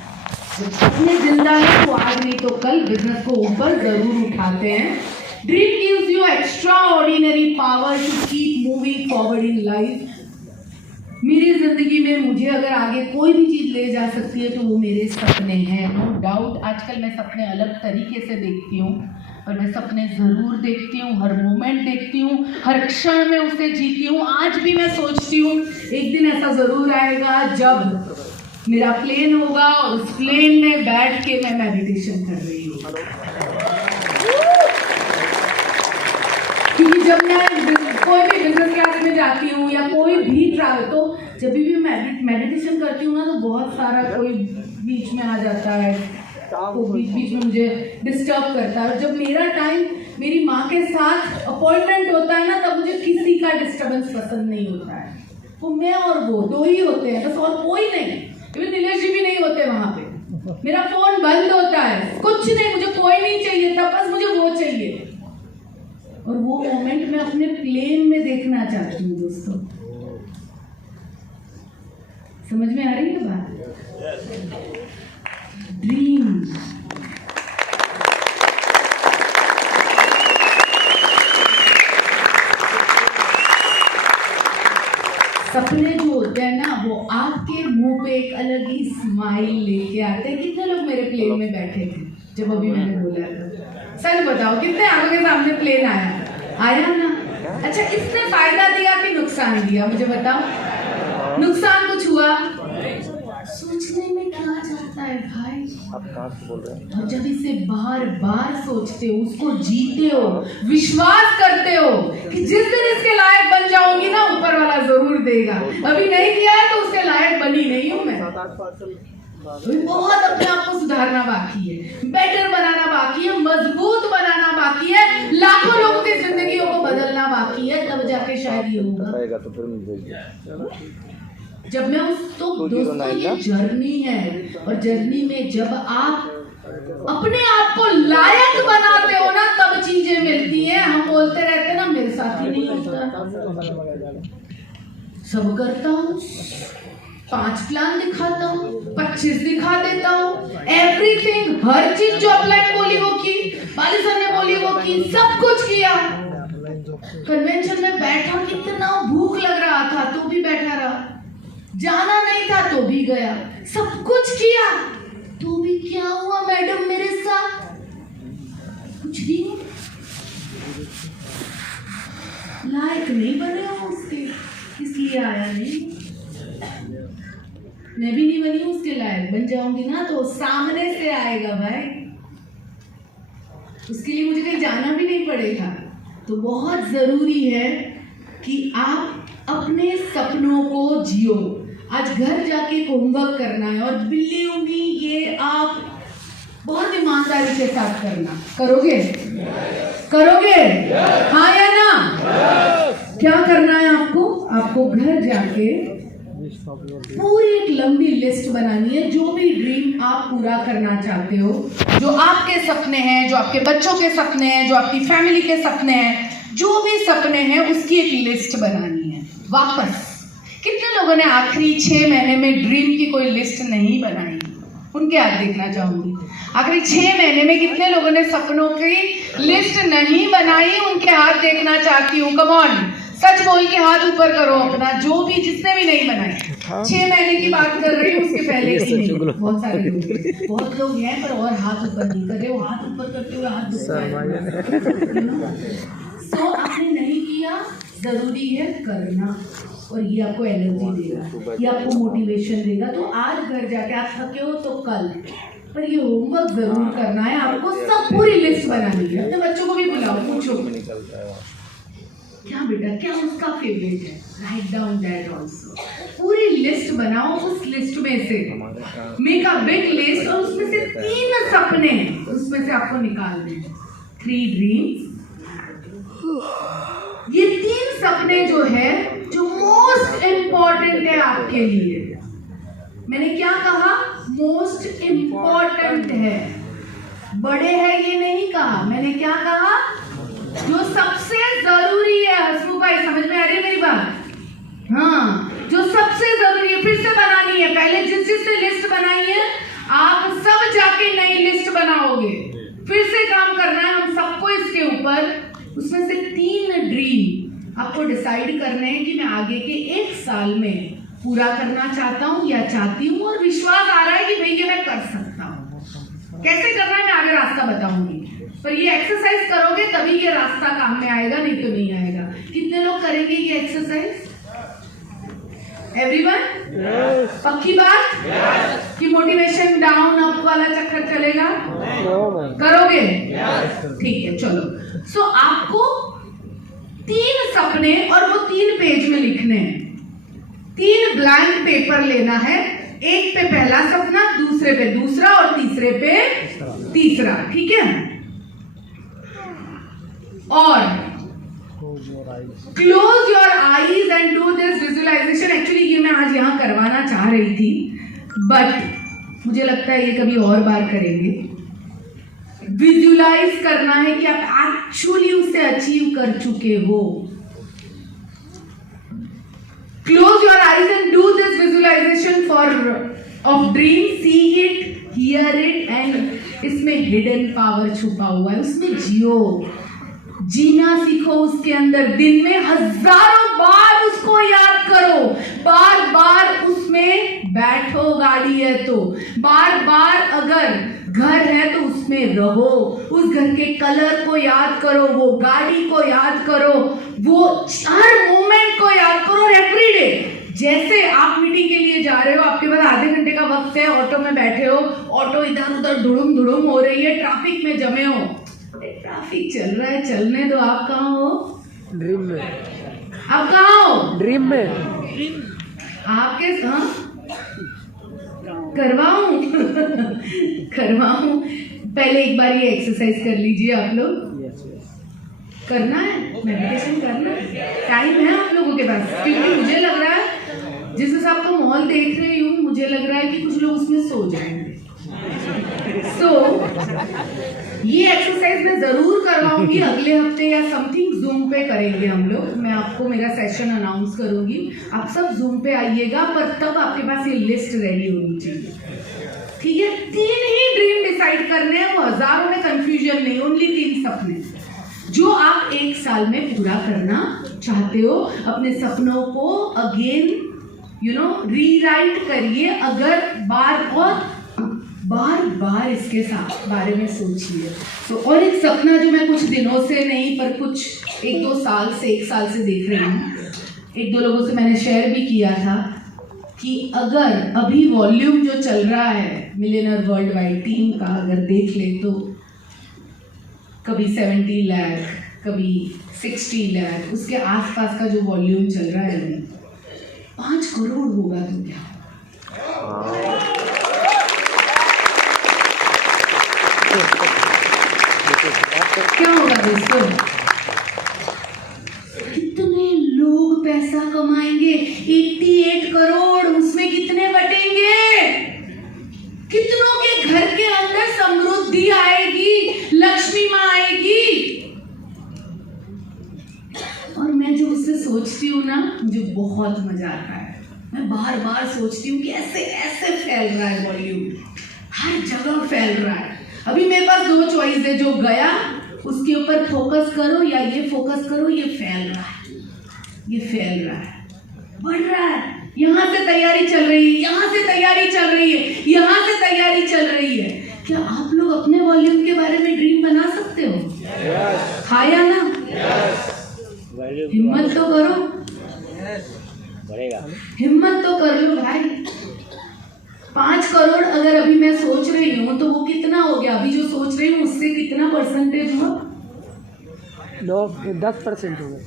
जब सपने जिंदा है तो आज नहीं तो कल बिजनेस को ऊपर जरूर उठाते हैं। Dream gives you extraordinary power to keep moving forward in life. मेरी जिंदगी में मुझे अगर आगे कोई भी चीज ले जा सकती है तो वो मेरे सपने हैं, नो डाउट। आजकल मैं सपने अलग तरीके से देखती हूँ, और मैं सपने ज़रूर देखती हूँ, हर मोमेंट देखती हूँ, हर क्षण में उसे जीती हूँ। आज भी मैं सोचती हूँ एक दिन ऐसा ज़रूर आएगा जब मेरा प्लेन होगा और उस प्लेन में बैठ के मैं मेडिटेशन कर रही हूँ। क्योंकि जब मैं कोई भी बिजनेस क्लास में जाती हूँ या कोई भी ट्रैवल, तो जब भी मैं मेडिटेशन करती हूँ ना, तो बहुत सारा कोई बीच में आ जाता है, वो बीच में मुझे डिस्टर्ब करता है। और जब मेरा टाइम मेरी माँ के साथ अपॉइंटमेंट होता है ना, तब मुझे किसी का डिस्टर्बेंस पसंद नहीं होता है। तो मैं और वो 2 ही होते हैं बस, और कोई नहीं। इवन नीलेश जी भी नहीं होते वहाँ पे। मेरा फोन बंद होता है, कुछ नहीं, मुझे कोई नहीं चाहिए तब, बस मुझे वो चाहिए। और वो मोमेंट मैं अपने प्लेन में देखना चाहती हूँ दोस्तों। समझ में आ रही है बात? ड्रीम। सपने जो होते हैं ना, वो आपके मुंह पे एक अलग ही स्माइल लेके आते हैं। कितने लोग मेरे प्लेन में बैठे थे जब अभी मैंने बोला था? सच बताओ, कितने आंखों के सामने प्लेन आया ना? अच्छा, इसने फायदा दिया कि नुकसान दिया? मुझे बताओ। नुकसान कुछ हुआ? सोचने में क्या जाता है भाई? आप कहाँ से बोल रहे हैं? और जब इसे बार बार सोचते हो, उसको जीते हो, विश्वास करते हो कि जिस दिन इसके लायक बन जाऊंगी ना, ऊपर वाला जरूर देगा। अभी नहीं किया है तो उसके लायक बनी नहीं हूं मैं। बहुत अपने आप को सुधारना बाकी है, बेटर बनाना बाकी है, मजबूत बनाना बाकी है, लाखों लोगों की जिंदगियों को बदलना बाकी है, तब जाके शायद ये होगा। तो फिर जब मैं दोस्तों ये जर्नी है, और जर्नी में जब आप अपने आप को सब करता हूँ, 5 प्लान दिखाता हूँ, 25 दिखा देता हूँ, एवरीथिंग, हर चीज जो अपलाइन बोली वो की, बाली सर ने बोली वो की, सब कुछ किया। कन्वेंशन में बैठा, कितना भूख लग रहा था तो भी बैठा रहा, जाना नहीं था तो भी गया, सब कुछ किया, तो भी क्या हुआ मैडम मेरे साथ? कुछ नहीं, लायक नहीं बने हो उसके, इसलिए आया नहीं। मैं भी नहीं बनी उसके लायक, बन जाऊंगी ना तो सामने से आएगा भाई, उसके लिए मुझे कहीं जाना भी नहीं पड़ेगा। तो बहुत जरूरी है कि आप अपने सपनों को जियो। आज घर जाके होमवर्क करना है और बिलीव मी ये आप बहुत ईमानदारी के साथ करना। करोगे? करोगे? हाँ या ना? क्या करना है आपको? आपको घर जाके पूरी एक लंबी लिस्ट बनानी है, जो भी ड्रीम आप पूरा करना चाहते हो, जो आपके सपने हैं, जो आपके बच्चों के सपने हैं, जो आपकी फैमिली के सपने हैं, जो भी सपने हैं उसकी एक लिस्ट बनानी है। वापस कितने लोगों ने आखिरी 6 महीने में ड्रीम की कोई लिस्ट नहीं बनाई? उनके हाथ देखना चाहूंगी। आखिरी 6 महीने में कितने लोगों ने सपनों की लिस्ट नहीं बनाई? उनके हाथ देखना चाहती हूँ। कम ऑन, सच बोल के हाथ ऊपर करो अपना, जो भी, जिसने भी नहीं बनाई। 6 महीने की बात कर रही हूँ, उसके पहले की नहीं। बहुत सारे लोग, बहुत लोग हैं पर और हाथ ऊपर नहीं कर रहे, वो हाथ ऊपर करते हुए हाथ दुख रहा है। सो आपने नहीं किया, जरूरी है करना, और ये आपको एनर्जी देगा, ये आपको मोटिवेशन देगा। तो आज घर जाके आप थके हो तो कल, पर ये होमवर्क जरूर करना है आपको। सब पूरी लिस्ट बनानी है। अपने बच्चों को भी बुलाओ, पूछो क्या बेटा क्या उसका फेवरेट है, राइट डाउन दैट आल्सो। पूरी लिस्ट बनाओ, उस लिस्ट में से मेक अ बिग लिस्ट, और उसमें से 3 सपने उसमें से आपको निकालने हैं। 3 ड्रीम्स। ये 3 सपने जो है, जो मोस्ट इम्पॉर्टेंट है आपके लिए। मैंने क्या कहा? मोस्ट इम्पॉर्टेंट है, बड़े है ये नहीं कहा। मैंने क्या कहा? जो सबसे जरूरी है। हसमुख भाई समझ में आ रही है मेरी बात? हाँ, जो सबसे जरूरी है, फिर से बनानी है। पहले जिस जिससे लिस्ट बनाई है, आप सब जाके नई लिस्ट बनाओगे। फिर से काम करना है हम सबको इसके ऊपर। उसमें से 3 ड्रीम आपको डिसाइड करने हैं कि मैं आगे के 1 साल में पूरा करना चाहता हूँ या चाहती हूँ, और विश्वास आ रहा है कि भैया मैं कर सकता हूँ। कैसे करना है मैं आगे रास्ता बताऊंगी, पर ये एक्सरसाइज करोगे तभी ये रास्ता काम में आएगा, नहीं तो नहीं आएगा। कितने लोग करेंगे ये एक्सरसाइज? एवरीवन? पक्की बात? कि मोटिवेशन डाउन अप वाला चक्कर चलेगा? करोगे? ठीक है, चलो। सो आपको 3 सपने और वो 3 पेज में लिखने हैं। 3 ब्लैंक पेपर लेना है, एक पे पहला सपना, दूसरे पे दूसरा और तीसरे पे तीसरा। ठीक है? और close your eyes and do this visualisation. Actually ये मैं आज यहाँ करवाना चाह रही थी, बट मुझे लगता है ये कभी और बार करेंगे। विजुअलाइज करना है कि आप एक्चुअली उसे अचीव कर चुके हो। Close your eyes and do this visualization of dream. See it, hear it, and इसमें hidden power छुपा हुआ है, उसमें जियो, जीना सीखो उसके अंदर। दिन में हजारों बार उसको याद करो, बार बार उसमें बैठो, गाड़ी है तो बार बार, अगर घर है तो उसमें रहो, उस घर के कलर को याद करो, वो गाड़ी को याद करो, वो हर मोमेंट को याद करो। और एवरीडे, जैसे आप मीटिंग के लिए जा रहे हो, आपके पास आधे घंटे का वक्त है, ऑटो में बैठे हो, ऑटो इधर उधर धुड़ुम धुड़ुम हो रही है, ट्रैफिक में जमे हो, ट्रैफिक चल रहा है, चलने दो। आप कहाँ हो? ड्रीम में। आप कहाँ हो? ड्रीम में। आपके करवाऊं? करवाऊं? पहले एक बार ये एक्सरसाइज कर लीजिए आप लोग। करना है, मेडिटेशन करना है, टाइम है आप लोगों के पास, क्योंकि मुझे लग रहा है जिस हिसाब का माहौल देख रही हूँ, मुझे लग रहा है कि कुछ लोग उसमें सो जाएंगे। ये एक्सरसाइज मैं जरूर करवाऊंगी अगले हफ्ते या समथिंग, जूम पे करेंगे हम लोग। मैं आपको मेरा सेशन अनाउंस करूंगी, आप सब जूम पे आइएगा, पर तब आपके पास ये लिस्ट रेडी होनी चाहिए, ठीक है? 3 ही ड्रीम डिसाइड करने हैं, वो हजारों में कंफ्यूजन नहीं, ओनली 3 सपने जो आप 1 साल में पूरा करना चाहते हो। अपने सपनों को अगेन रीराइट करिए, अगर बार बार इसके साथ बारे में सोचिए। तो और एक सपना जो मैं कुछ दिनों से नहीं, पर कुछ 1-2 साल से 1 साल से देख रही हूँ, 1-2 लोगों से मैंने शेयर भी किया था कि अगर अभी वॉल्यूम जो चल रहा है मिलियनर वर्ल्ड वाइड टीम का अगर देख ले तो कभी 70 लाख, कभी 60 लाख, उसके आसपास का जो वॉल्यूम चल रहा है 5 करोड़ होगा तो क्या? क्या होगा दोस्तों? कितने लोग पैसा कमाएंगे? 88 करोड़, उसमें कितने बटेंगे? कितनों के घर के अंदर समृद्धि आएगी, लक्ष्मी माँ आएगी। और मैं जो उससे सोचती हूँ ना, मुझे बहुत मजा आता है। मैं बार बार सोचती हूँ कि ऐसे फैल रहा है वॉल्यूम, हर जगह फैल रहा है। अभी मेरे पास 2 चॉइस है, जो गया उसके ऊपर फोकस करो या ये फोकस करो। ये फैल रहा है, ये फैल रहा है, बढ़ रहा है। यहाँ से तैयारी चल रही है, यहाँ से तैयारी चल रही है, यहाँ से तैयारी चल रही है। क्या आप लोग अपने वॉल्यूम के बारे में ड्रीम बना सकते हो? हाँ या ना? हिम्मत तो करो, हिम्मत तो कर लो भाई। 5 करोड़ अगर अभी मैं सोच रही हूँ तो वो कितना हो गया? अभी जो सोच रही हूँ उससे कितना परसेंटेज हुआ? 10% हो गए।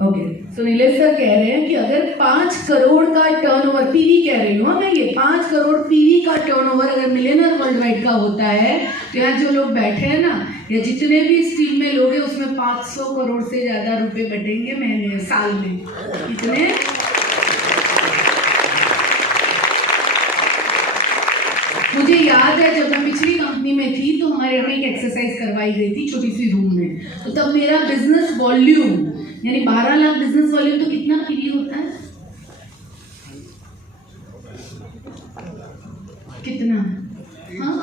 ओके, सो नीलेश सर कह रहे हैं कि अगर 5 करोड़ का टर्नओवर, पीवी कह रही हूँ मैं, ये 5 करोड़ पीवी का टर्नओवर अगर मिलियनर वर्ल्ड वाइड का होता है तो यहाँ जो लोग बैठे हैं ना, या जितने भी इस टीम में लोग हैं, उसमें 500 करोड़ से ज्यादा रुपए बटेंगे महीने साल में। कितने? मुझे याद है जब मैं पिछली कंपनी में थी तो हमारे यहाँ एक एक्सरसाइज करवाई गई थी छोटी सी रूम में। तो तब मेरा बिजनेस वॉल्यूम यानी 12 लाख बिजनेस वॉल्यूम, तो कितना पीवी होता है? कितना? हाँ,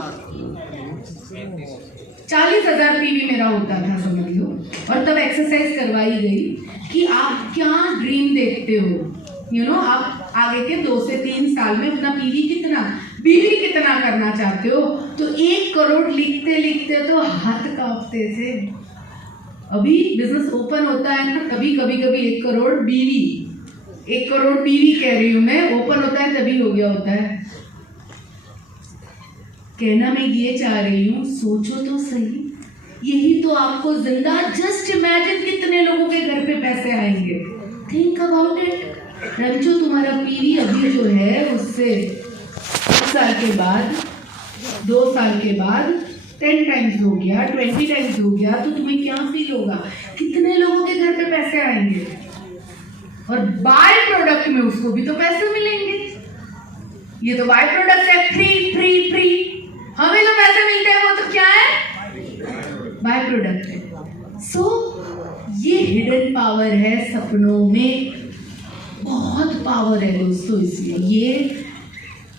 40,000 पीवी मेरा होता था, समझ लो। और तब एक्सरसाइज करवाई गई कि आप क्या ड्रीम देखते हो, आप आगे के 2 से 3 साल में अपना पीवी कितना करना चाहते हो। तो 1 करोड़ लिखते लिखते तो हाथ कांपते थे। अभी बिजनेस ओपन होता है ना, कभी 1 करोड़ बीवी, 1 करोड़ बीवी कह रही हूं मैं, ओपन होता है तभी हो गया होता है। कहना मैं ये चाह रही हूँ, सोचो तो सही, यही तो आपको जिंदा, जस्ट इमेजिन कितने लोगों के घर पे पैसे आएंगे। Think about it. रंजू, तुम्हारा पीवी अभी जो है उससे 1 साल के बाद, 2 साल के बाद 10 टाइम्स हो गया, 20 टाइम्स हो गया, तो तुम्हें क्या फील होगा? कितने लोगों के घर पे पैसे आएंगे? और बाय प्रोडक्ट में उसको भी तो पैसे मिलेंगे। ये तो बाय प्रोडक्ट है, फ्री। हमें जो पैसे मिलते हैं वो तो क्या है? बाय प्रोडक्ट है। सो ये हिडन पावर है सपनों में, बहुत पावर है दोस्तों। इसलिए ये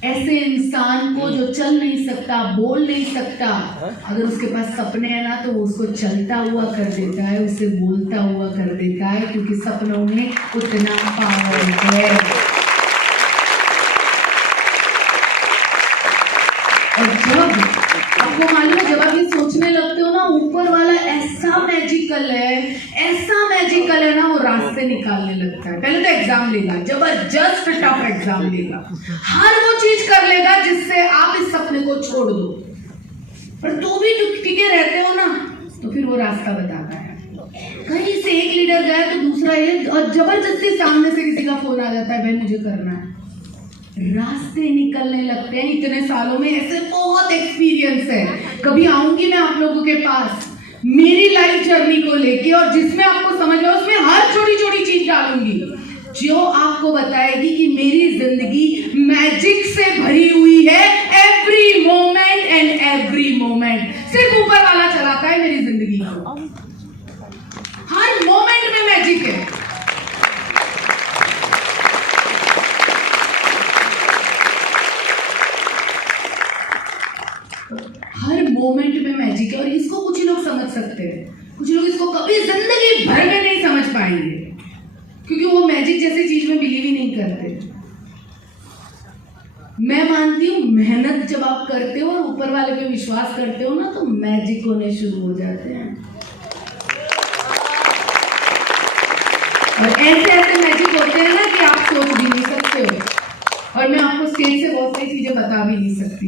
ऐसे इंसान को जो चल नहीं सकता, बोल नहीं सकता, अगर उसके पास सपने हैं ना तो वो उसको चलता हुआ कर देता है, उसे बोलता हुआ कर देता है, क्योंकि सपनों में उतना पावर है। और जब आपको मालूम है, जब आप ये सोचने लगते हो ना, ऊपर वाला ऐसा मैजिकल है ना, वो रास्ते निकालने लगता है। पहले तो एग्जाम लेगा, जबरदस्त टफ एग्जाम लेगा, हर वो चीज कर लेगा जिससे आप इस सपने को छोड़ दो। पर तो भी टिके रहते हो ना, तो फिर वो रास्ता बताता है। कहीं से एक लीडर गया तो दूसरा ये, और जबरदस्ती सामने से किसी का फोन आ जाता है, भाई मुझे करना है। रास्ते निकलने लगते हैं। इतने सालों में ऐसे बहुत एक्सपीरियंस है। कभी आऊंगी मैं आप लोगों के पास मेरी लाइफ जर्नी को लेके, और जिसमें आपको समझ लो, उसमें हर छोटी छोटी चीज डालूंगी जो आपको बताएगी कि मेरी जिंदगी मैजिक से भरी हुई है। Every moment and every moment सिर्फ ऊपर वाला चलाता है मेरी जिंदगी को। हर मोमेंट में मैजिक है। हर मोमेंट में मैजिक है और इसको कुछ ही लोग समझ सकते हैं, कुछ लोग इसको कभी जिंदगी भर में नहीं समझ पाएंगे क्योंकि वो मैजिक जैसी चीज में बिलीव ही नहीं करते। मैं मानती हूँ मेहनत जब आप करते हो और ऊपर वाले पे विश्वास करते हो ना तो मैजिक होने शुरू हो जाते हैं। और ऐसे ऐसे मैजिक होते हैं ना कि आप सोच भी नहीं सकते हो और मैं आपको स्टेज से बहुत सारी चीजें बता भी नहीं सकती।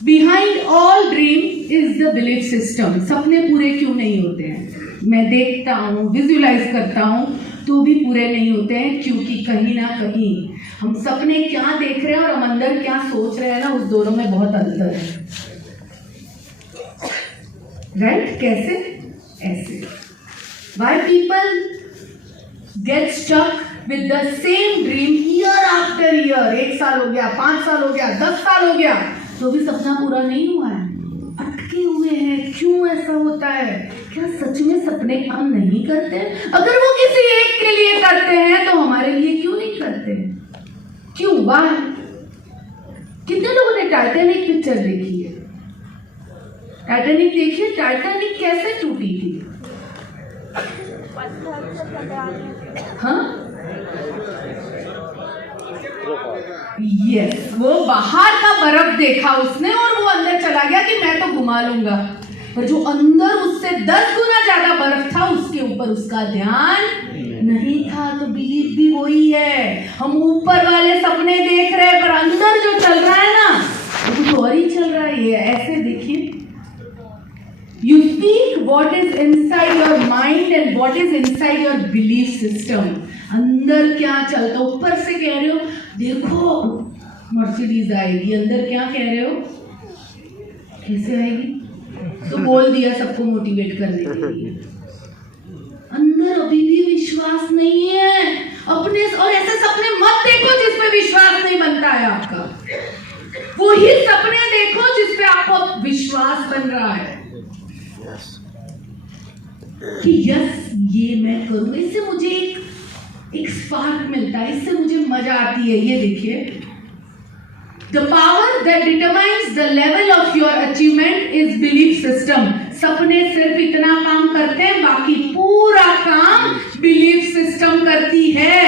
Behind all dream is the belief system. सपने पूरे क्यों नहीं होते हैं? मैं देखता हूँ, विजुअलाइज करता हूँ तो भी पूरे नहीं होते हैं क्योंकि कहीं ना कहीं हम सपने क्या देख रहे हैं और हम अंदर क्या सोच रहे हैं ना, उस दोनों में बहुत अंतर है। राइट? कैसे? ऐसे। Why people get stuck with the same dream year after year? 1 साल हो गया, 5 साल हो गया, 10 साल हो गया, तो भी सपना पूरा नहीं हुआ है, अटके हुए हैं। क्यों ऐसा होता है? क्या सच में सपने काम नहीं करते? अगर वो किसी एक के लिए करते हैं तो हमारे लिए क्यों नहीं करते? क्यों? वाह! कितने लोगों ने टाइटैनिक पिक्चर देखी है? टाइटैनिक देखिए, टाइटैनिक कैसे टूटी थी? हाँ, यस, वो बाहर का बर्फ देखा उसने और वो अंदर चला गया कि मैं तो घुमा लूंगा, पर जो अंदर उससे 10 गुना ज्यादा बर्फ था उसके ऊपर उसका ध्यान नहीं था। तो बिलीफ भी वही है, हम ऊपर वाले सपने देख रहे हैं पर अंदर जो चल रहा है ना वो कुछ और ही चल रहा है। ये ऐसे देखिए, you speak what is inside your mind and what is inside your belief system. अंदर क्या चलता है? ऊपर से कह रहे हो देखो मर्सिडीज आएगी, अंदर क्या कह रहे हो? कैसे आएगी? तो बोल दिया सबको मोटिवेट करने के लिए। अंदर अभी भी विश्वास नहीं है अपने, और ऐसे सपने मत देखो जिसपे विश्वास नहीं बनता है आपका। वही सपने देखो जिसपे आपको विश्वास बन रहा है कि यस ये मैं करूंगा, इससे मुझे एक स्पार्क मिलता है, इससे मुझे मजा आती है। ये देखिए, the power that determines the level of your achievement is belief system. सपने सिर्फ इतना काम करते हैं, बाकी पूरा काम बिलीफ सिस्टम करती है।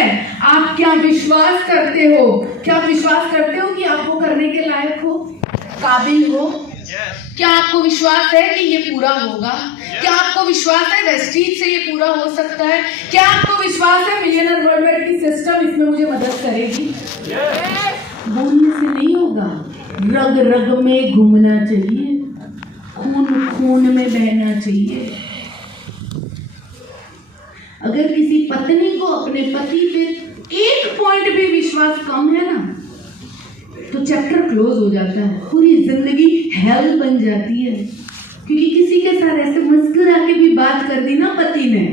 आप क्या विश्वास करते हो? क्या विश्वास करते हो कि आप वो करने के लायक हो, काबिल हो? क्या आपको विश्वास है कि ये पूरा होगा? क्या आपको विश्वास है वेस्टीज से ये पूरा हो सकता है? क्या आपको विश्वास है मिलियनर वर्ल्ड की सिस्टम इसमें मुझे मदद करेगी? बोलने से नहीं होगा, रग रग में घूमना चाहिए, खून खून में बहना चाहिए। अगर किसी पत्नी को अपने पति पे 1 पॉइंट भी विश्वास कम है ना तो चैप्टर क्लोज हो जाता है, पूरी जिंदगी हेल बन जाती है। क्योंकि किसी के साथ ऐसे मुस्कुरा के भी बात कर दी ना पति ने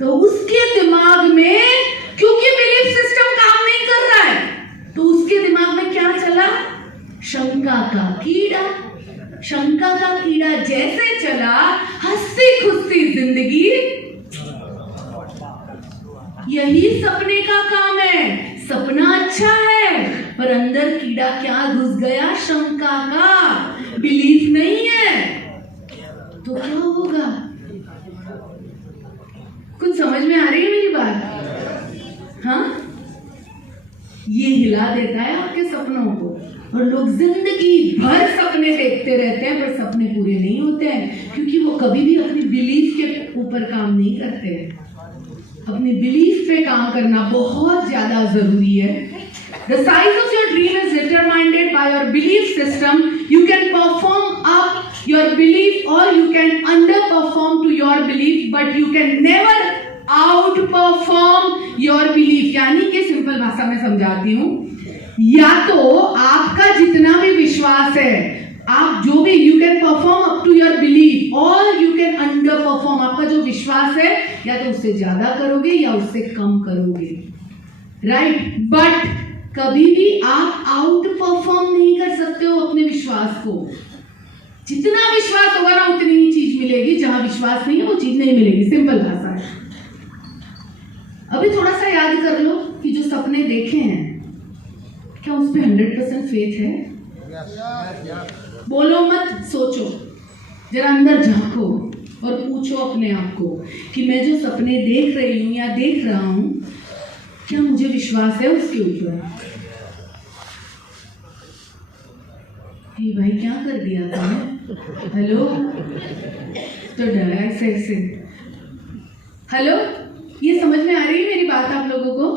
तो उसके दिमाग में, क्योंकि बिलीफ सिस्टम काम नहीं कर रहा है, तो उसके दिमाग में क्या चला? शंका का कीड़ा। शंका का कीड़ा जैसे चला, हंसती खुशती जिंदगी। यही सपने का काम है। सपना अच्छा है पर अंदर कीड़ा क्या घुस गया? शंका का। बिलीफ नहीं है तो क्या होगा? कुछ समझ में आ रही है मेरी बात? हाँ, ये हिला देता है आपके सपनों को और लोग जिंदगी भर सपने देखते रहते हैं पर सपने पूरे नहीं होते हैं क्योंकि वो कभी भी अपनी बिलीफ के ऊपर काम नहीं करते हैं। अपनी बिलीफ पे काम करना बहुत ज्यादा जरूरी है। The size of your dream is determined by your belief system. You can perform up your belief or you can underperform to your belief, but you can never outperform your belief. यानी कि simple भाषा में समझाती हूँ, या तो आपका जितना भी विश्वास है, आप जो भी you can perform up to your belief or you can underperform. आपका जो विश्वास है या तो उससे ज्यादा करोगे या उससे कम करोगे, राइट? बट कभी भी आप आउट परफॉर्म नहीं कर सकते हो अपने विश्वास को। जितना विश्वास होगा ना उतनी ही चीज मिलेगी, जहां विश्वास नहीं है वो चीज नहीं मिलेगी। सिंपल भाषा है। अभी थोड़ा सा याद कर लो कि जो सपने देखे हैं क्या उस पर 100% फेथ है? बोलो मत, सोचो, जरा अंदर झांको और पूछो अपने आप को कि मैं जो सपने देख रही हूं या देख रहा हूं, क्या मुझे विश्वास है उसके ऊपर? हे भाई क्या कर दिया था? हेलो, तो डरा ऐसे ऐसे। हेलो, ये समझ में आ रही है मेरी बात आप लोगों को?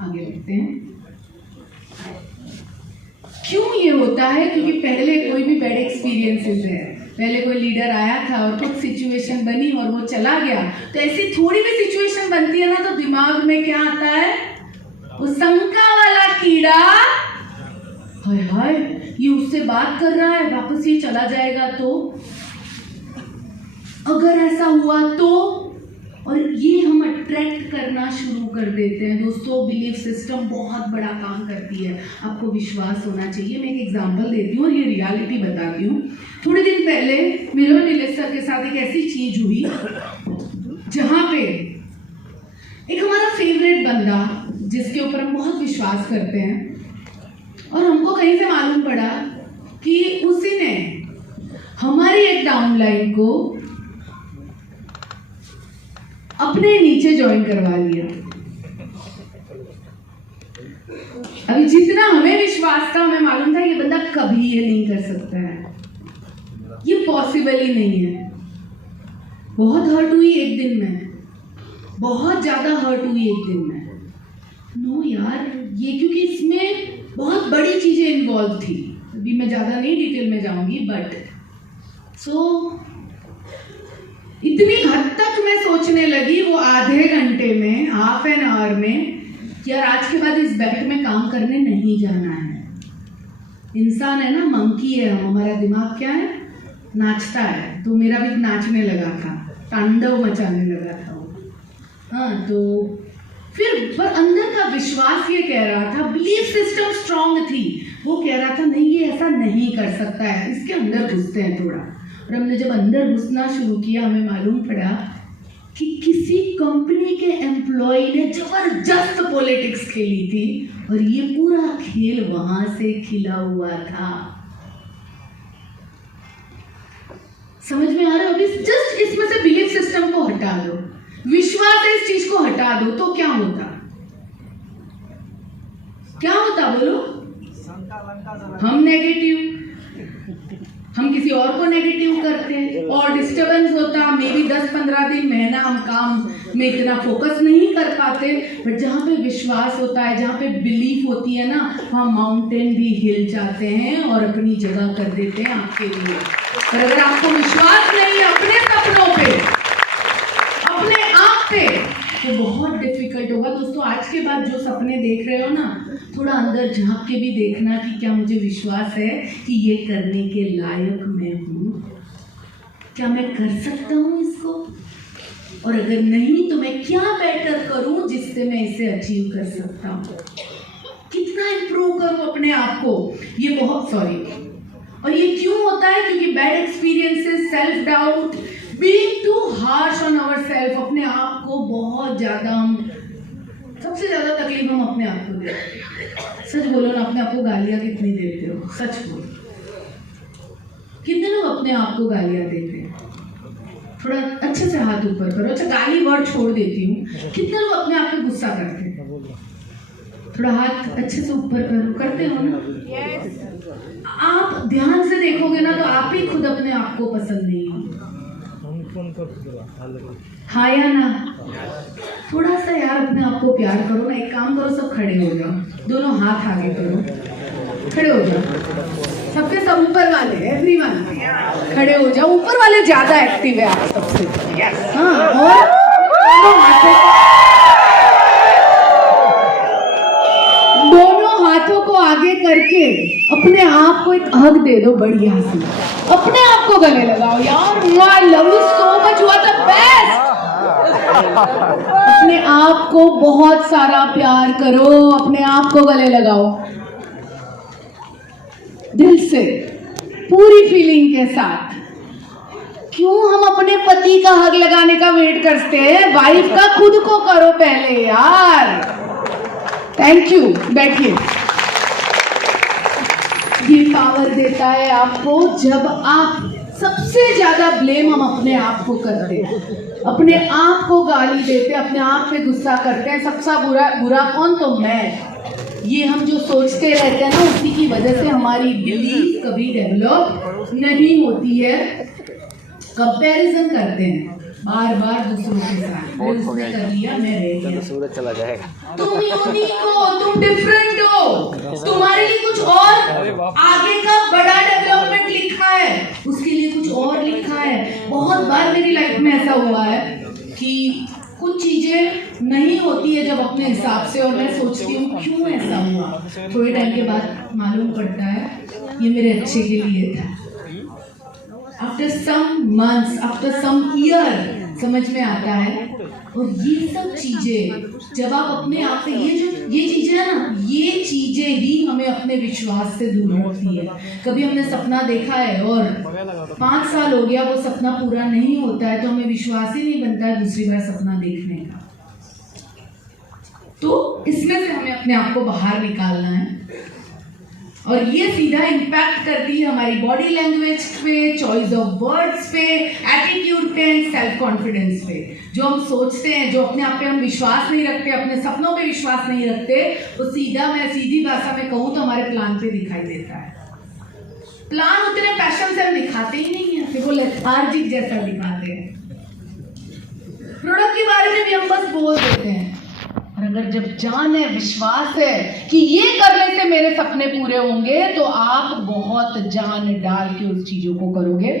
आगे बढ़ते हैं। क्यों ये होता है? क्योंकि पहले कोई भी बैड एक्सपीरियंसेस है, पहले कोई लीडर आया था और कुछ सिचुएशन बनी और वो चला गया, तो ऐसी थोड़ी भी सिचुएशन बनती है ना तो दिमाग में क्या आता है? वो शंका वाला कीड़ा, हाय हाय ये उससे बात कर रहा है, वापस ये चला जाएगा तो, अगर ऐसा हुआ तो, और ये हम अट्रैक्ट करना शुरू कर देते हैं। दोस्तों, बिलीफ सिस्टम बहुत बड़ा काम करती है, आपको विश्वास होना चाहिए। मैं एक एग्जांपल देती हूँ और ये रियलिटी बताती हूँ। थोड़े दिन पहले मेरे और नीलेश सर के साथ एक ऐसी चीज हुई जहाँ पे एक हमारा फेवरेट बंदा जिसके ऊपर हम बहुत विश्वास करते हैं, और हमको कहीं से मालूम पड़ा कि उसी ने हमारी एक डाउनलाइन को अपने नीचे ज्वाइन करवा लिया। अभी जितना हमें विश्वास था, हमें मालूम था ये बंदा कभी ये नहीं कर सकता है, ये पॉसिबल ही नहीं है। बहुत हर्ट हुई एक दिन में, बहुत ज्यादा हर्ट हुई एक दिन में। नो यार, ये क्योंकि इसमें बहुत बड़ी चीजें इन्वॉल्व थी, अभी मैं ज्यादा नहीं डिटेल में जाऊंगी, बट इतनी हद तक मैं सोचने लगी वो आधे घंटे में, हाफ एन आवर में, कि यार आज के बाद इस बैट में काम करने नहीं जाना है। इंसान है ना, मंकी है हम, हमारा दिमाग क्या है? नाचता है। तो मेरा भी नाचने लगा था, तांडव मचाने लगा था वो। हाँ, तो फिर पर अंदर का विश्वास ये कह रहा था, बिलीफ सिस्टम स्ट्रांग थी, वो कह रहा था नहीं ये ऐसा नहीं कर सकता है, इसके अंदर घुसते हैं थोड़ा। और हमने जब अंदर घुसना शुरू किया, हमें मालूम पड़ा कि किसी कंपनी के एम्प्लॉय ने जबरदस्त पॉलिटिक्स खेली थी और ये पूरा खेल वहां से खिला हुआ था। समझ में आ रहा है? अभी जस्ट इसमें से बिलीफ सिस्टम को हटा दो, विश्वास है इस चीज को हटा दो, तो क्या होता? क्या होता बोलो? हम नेगेटिव, हम किसी और को नेगेटिव करते हैं और डिस्टर्बेंस होता। मे बी 10-15 दिन, महीना हम काम में इतना फोकस नहीं कर पाते, बट जहाँ पे विश्वास होता है, जहाँ पे बिलीफ होती है ना, वहाँ माउंटेन भी हिल जाते हैं और अपनी जगह कर देते हैं आपके लिए। पर अगर आपको विश्वास नहीं है अपने सपनों पे, अपने आप पे, तो बहुत डिफिकल्ट होगा। दोस्तों, आज के बाद जो सपने देख रहे हो ना, थोड़ा अंदर झांक के भी देखना कि क्या मुझे विश्वास है कि ये करने के लायक मैं हूँ, क्या मैं कर सकता हूँ इसको, और अगर नहीं तो मैं क्या बेटर करूँ जिससे मैं इसे अचीव कर सकता हूँ, कितना इंप्रूव करूँ अपने आप को। ये बहुत और ये क्यों होता है? क्योंकि bad experiences, self doubt, being too harsh on our self, अपने आप को बहुत ज्यादा, हम सबसे ज्यादा तकलीफ हम अपने आप को देते हैं। सच बोलो ना, अपने आप को गालियां कितनी देते हो? सच बोलो, कितने लोग अपने आप को गालियां देते हैं? थोड़ा अच्छे से हाथ ऊपर करो। अच्छा, गाली वर्ड छोड़ देती हूँ, कितने लोग अपने आप पे गुस्सा करते हैं? थोड़ा हाथ अच्छे से ऊपर करो, करते हो ना? आप ध्यान से देखोगे ना तो आप ही खुद अपने आप को पसंद नहीं हो। हाँ या ना? थोड़ा सा यार अपने आप को प्यार करो ना। एक काम करो, सब खड़े हो जाओ, दोनों हाथ आगे करो, खड़े हो जाओ। सबके सब ऊपर वाले, एवरीवन खड़े हो जाओ। ऊपर वाले ज्यादा एक्टिव है आप सबसे। हाँ, और दोनों हाथों को आगे करके अपने आप को एक हग दे दो बढ़िया से, अपने आप को गले लगाओ। यार I love you so much, you are the best. अपने आप को बहुत सारा प्यार करो, अपने आप को गले लगाओ दिल से। पूरी फीलिंग के साथ। क्यों हम अपने पति का हक लगाने का वेट करते हैं? वाइफ का खुद को करो पहले यार। थैंक यू, बैठिए। ये पावर देता है आपको जब आप सबसे ज्यादा ब्लेम हम अपने आप को करते हैं, अपने आप को गाली देते हैं, अपने आप पे गुस्सा करते हैं। सबसे बुरा कौन? तो मैं। ये हम जो सोचते रहते हैं ना, उसी की वजह से हमारी बिलीफ कभी डेवलप नहीं होती है। कंपैरिजन करते हैं बार बार दूसरों के साथ, मैं उसने कर लिया, मैं रह गया। सूरज चला जाएगा। तुम यूनिक हो, तुम डिफरेंट हो, तुम्हारे लिए कुछ और आगे का बड़ा डेवलपमेंट लिखा है, उसके लिए कुछ और लिखा है। बहुत बार मेरी लाइफ में ऐसा हुआ है कि कुछ चीजें नहीं होती है जब अपने हिसाब से, और मैं सोचती हूँ क्यों ऐसा हुआ। थोड़े टाइम के बाद मालूम पड़ता है ये मेरे अच्छे के लिए था। After some months, after some year समझ में आता है। और ये सब चीजें जब आप अपने आप से, ये चीजें है ना, ये चीजें ही हमें अपने विश्वास से दूर रखती है। कभी हमने सपना देखा है और 5 साल हो गया, वो सपना पूरा नहीं होता है, तो हमें विश्वास ही नहीं बनता है दूसरी बार सपना देखने का। तो इसमें से हमें अपने आप को बाहर निकालना है, और ये सीधा इम्पैक्ट करती है हमारी बॉडी लैंग्वेज पे, चॉइस ऑफ वर्ड्स पे, एटीट्यूड पे एंड सेल्फ कॉन्फिडेंस पे। जो हम सोचते हैं, जो अपने आप पे हम विश्वास नहीं रखते, अपने सपनों पे विश्वास नहीं रखते, वो मैं सीधी भाषा में कहूँ तो हमारे प्लान पे दिखाई देता है। प्लान उतने पैशन से हम दिखाते ही नहीं है, फिर वो लेथार्जिक जैसा दिखाते हैं। प्रोडक्ट के बारे में भी हम बस बोल देते हैं, और अगर जब जान है, विश्वास है कि ये करने से मेरे सपने पूरे होंगे, तो आप बहुत जान डाल के उस चीजों को करोगे।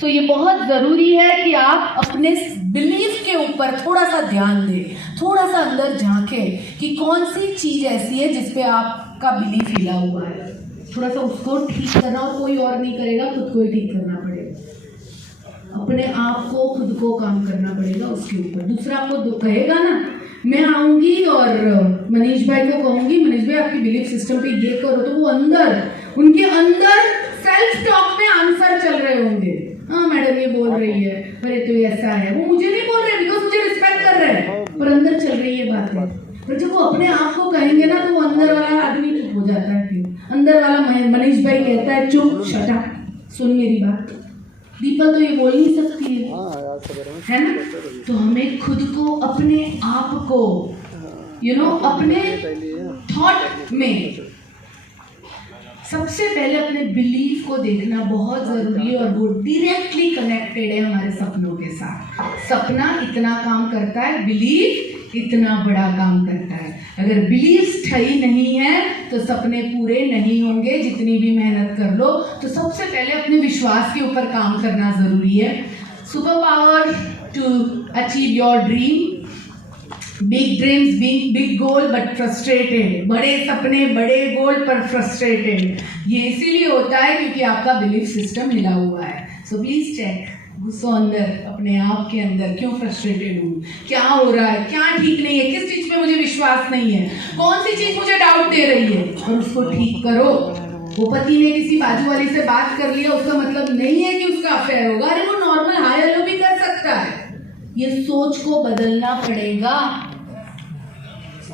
सो ये बहुत जरूरी है कि आप अपने बिलीफ के ऊपर थोड़ा सा ध्यान दें, थोड़ा सा अंदर झांकें कि कौन सी चीज ऐसी है जिसपे आपका बिलीफ हिला हुआ है। थोड़ा सा उसको ठीक करना, और कोई और नहीं करेगा, खुद को ही ठीक करना पड़ेगा। अपने आप को, खुद को काम करना पड़ेगा उसके ऊपर। दूसरा आपको कहेगा ना, मैं आऊंगी और मनीष भाई को कहूंगी, मनीष भाई आपकी बिलीफ सिस्टम पे ये करो, तो वो उनके अंदर सेल्फ टॉक में आंसर चल रहे होंगे। हाँ मैडम ये बोल रही है, अरे तो ऐसा है। वो मुझे नहीं बोल रहे बिकॉज मुझे रिस्पेक्ट कर रहे हैं, पर अंदर चल रही है बातें। पर जब वो अपने आप को कहेंगे ना, तो वो अंदर वाला आदमी चुप हो जाता है। फिर अंदर वाला मनीष भाई कहता है चुप, शट अप, सुन मेरी बात। दीपा तो ये बोल नहीं सकती है ना? तो हमें खुद को, अपने आप को अपने थॉट में सबसे पहले अपने बिलीफ को देखना बहुत जरूरी है, और वो डायरेक्टली कनेक्टेड है हमारे सपनों के साथ। सपना इतना काम करता है, बिलीफ इतना बड़ा काम करता है। अगर बिलीफ सही नहीं है तो सपने पूरे नहीं होंगे, जितनी भी मेहनत कर लो। तो सबसे पहले अपने विश्वास के ऊपर काम करना जरूरी है। Super power to achieve your dream. Big dreams, big goal but frustrated. बड़े सपने, बड़े गोल पर फ्रस्ट्रेटेड। ये इसीलिए होता है क्योंकि आपका बिलीफ सिस्टम हिला हुआ है। सो प्लीज चेक, घुसो अंदर, अपने आप के अंदर, क्यों फ्रस्ट्रेटेड हूँ, क्या हो रहा है, क्या ठीक नहीं है, किस चीज पे मुझे विश्वास नहीं है, कौन सी चीज मुझे डाउट दे रही है, और उसको ठीक करो। वो पति ने किसी बाजू वाली से बात कर लिया, उसका मतलब नहीं है कि उसका अफेयर होगा। अरे वो नॉर्मल हाई हेलो भी कर सकता है। ये सोच को बदलना पड़ेगा,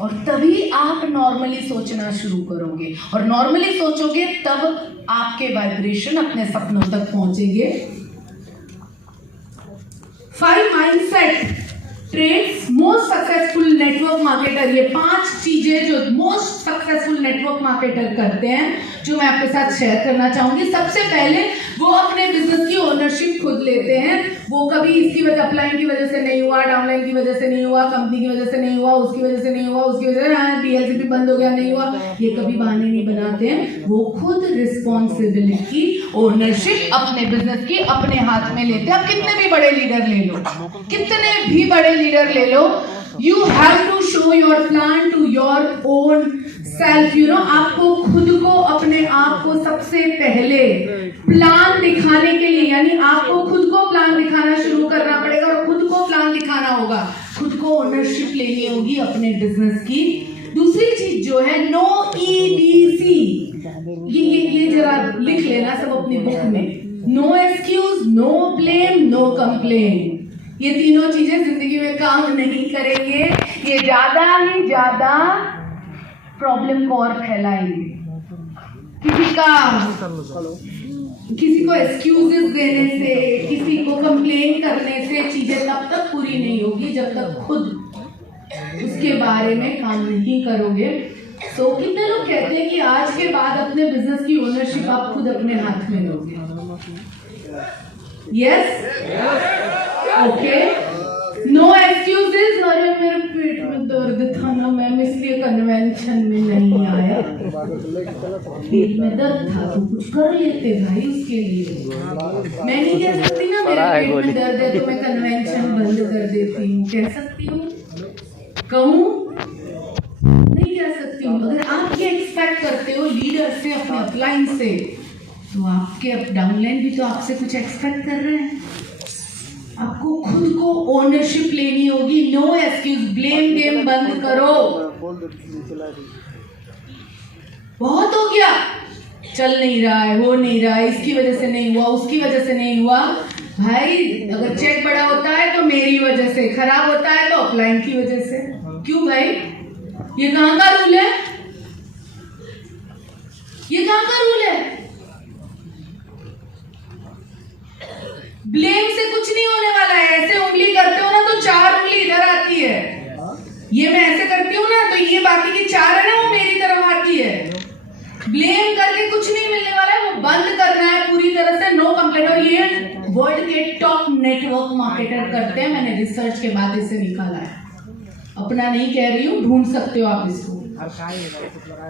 और तभी आप नॉर्मली सोचना शुरू करोगे, और नॉर्मली सोचोगे तब आपके वाइब्रेशन अपने सपनों तक पहुंचेंगे। 5 mindset traits most successful network marketer। ये 5 चीजें जो मोस्ट सक्सेसफुल नेटवर्क मार्केटर करते हैं, जो मैं आपके साथ शेयर करना चाहूंगी। सबसे पहले वो अपने बिजनेस की ओनरशिप खुद लेते हैं। वो कभी इसकी वजह, अपलाइन की वजह से नहीं हुआ, डाउनलाइन की वजह से नहीं हुआ, कंपनी की वजह से नहीं हुआ, उसकी वजह से नहीं हुआ, उसकी वजह से डीएलसीपी बंद हो गया, नहीं हुआ, ये कभी बहाने नहीं बनाते हैं। वो खुद रिस्पॉन्सिबिलिटी, ओनरशिप अपने बिजनेस की अपने हाथ में लेते हैं। अब कितने भी बड़े लीडर ले लो, कितने भी बड़े लीडर ले लो, you have to show your plan to your own self. आपको खुद को, अपने आप को सबसे पहले प्लान दिखाने के लिए, यानी आपको खुद को प्लान दिखाना शुरू करना पड़ेगा, और खुद को प्लान दिखाना होगा, खुद को ओनरशिप लेनी होगी अपने बिजनेस की। दूसरी चीज जो है, नो EDC, ये जरा लिख लेना सब अपनी बुक में। No excuse, no blame, no complain. ये तीनों चीजें जिंदगी में काम नहीं करेंगे, ये ज्यादा ही ज्यादा प्रॉब्लम को और फैलाएंगे। किसी को एक्सक्यूजेस देने से, किसी को कंप्लेन करने से चीजें तब तक पूरी नहीं होगी जब तक खुद उसके बारे में काम नहीं करोगे। तो कितने लोग कहते हैं कि आज के बाद अपने बिजनेस की ओनरशिप आप खुद अपने हाथ में लोगे? Yes, okay. No excuses. अरे मेरे पेट में दर्द था ना मैम, इसलिए कन्वेंशन में नहीं आया। पेट में दर्द था तो कुछ कर लेते भाई उसके लिए। मैं नहीं कह सकती ना मेरे पेट में दर्द है तो मैं कन्वेंशन बंद कर देती हूँ। कह सकती हूँ? कहूँ? नहीं कह सकती हूँ। अगर आप ये एक्सपेक्ट करते हो लीडर से, अपने अपलाइन से, तो आपके डाउनलाइन भी तो आपसे कुछ एक्सपेक्ट कर रहे हैं। आपको खुद को ओनरशिप लेनी होगी। नो एक्सक्यूज, ब्लेम गेम बंद करो। बहुत हो गया, चल नहीं रहा है, हो नहीं रहा है, इसकी वजह से नहीं हुआ, उसकी वजह से नहीं हुआ। भाई अगर चेक बड़ा होता है तो मेरी वजह से, खराब होता है तो अपलाइन की वजह से। क्यों भाई? ये कहाँ का रूल है? ये कहाँ का रूल है? ब्लेम से कुछ नहीं होने वाला है। ऐसे उंगली करते हो ना तो 4 उंगली इधर आती है। ये मैं ऐसे करती हूँ ना तो ये बाकी की 4 है ना, वो मेरी तरफ आती है। ब्लेम करके कुछ नहीं मिलने वाला है, वो बंद करना है पूरी तरह से। No complaint. और ये वर्ल्ड के टॉप नेटवर्क मार्केटर करते हैं। मैंने रिसर्च के बाद इसे निकाला है, अपना नहीं कह रही हूँ, ढूंढ सकते हो आप इसको।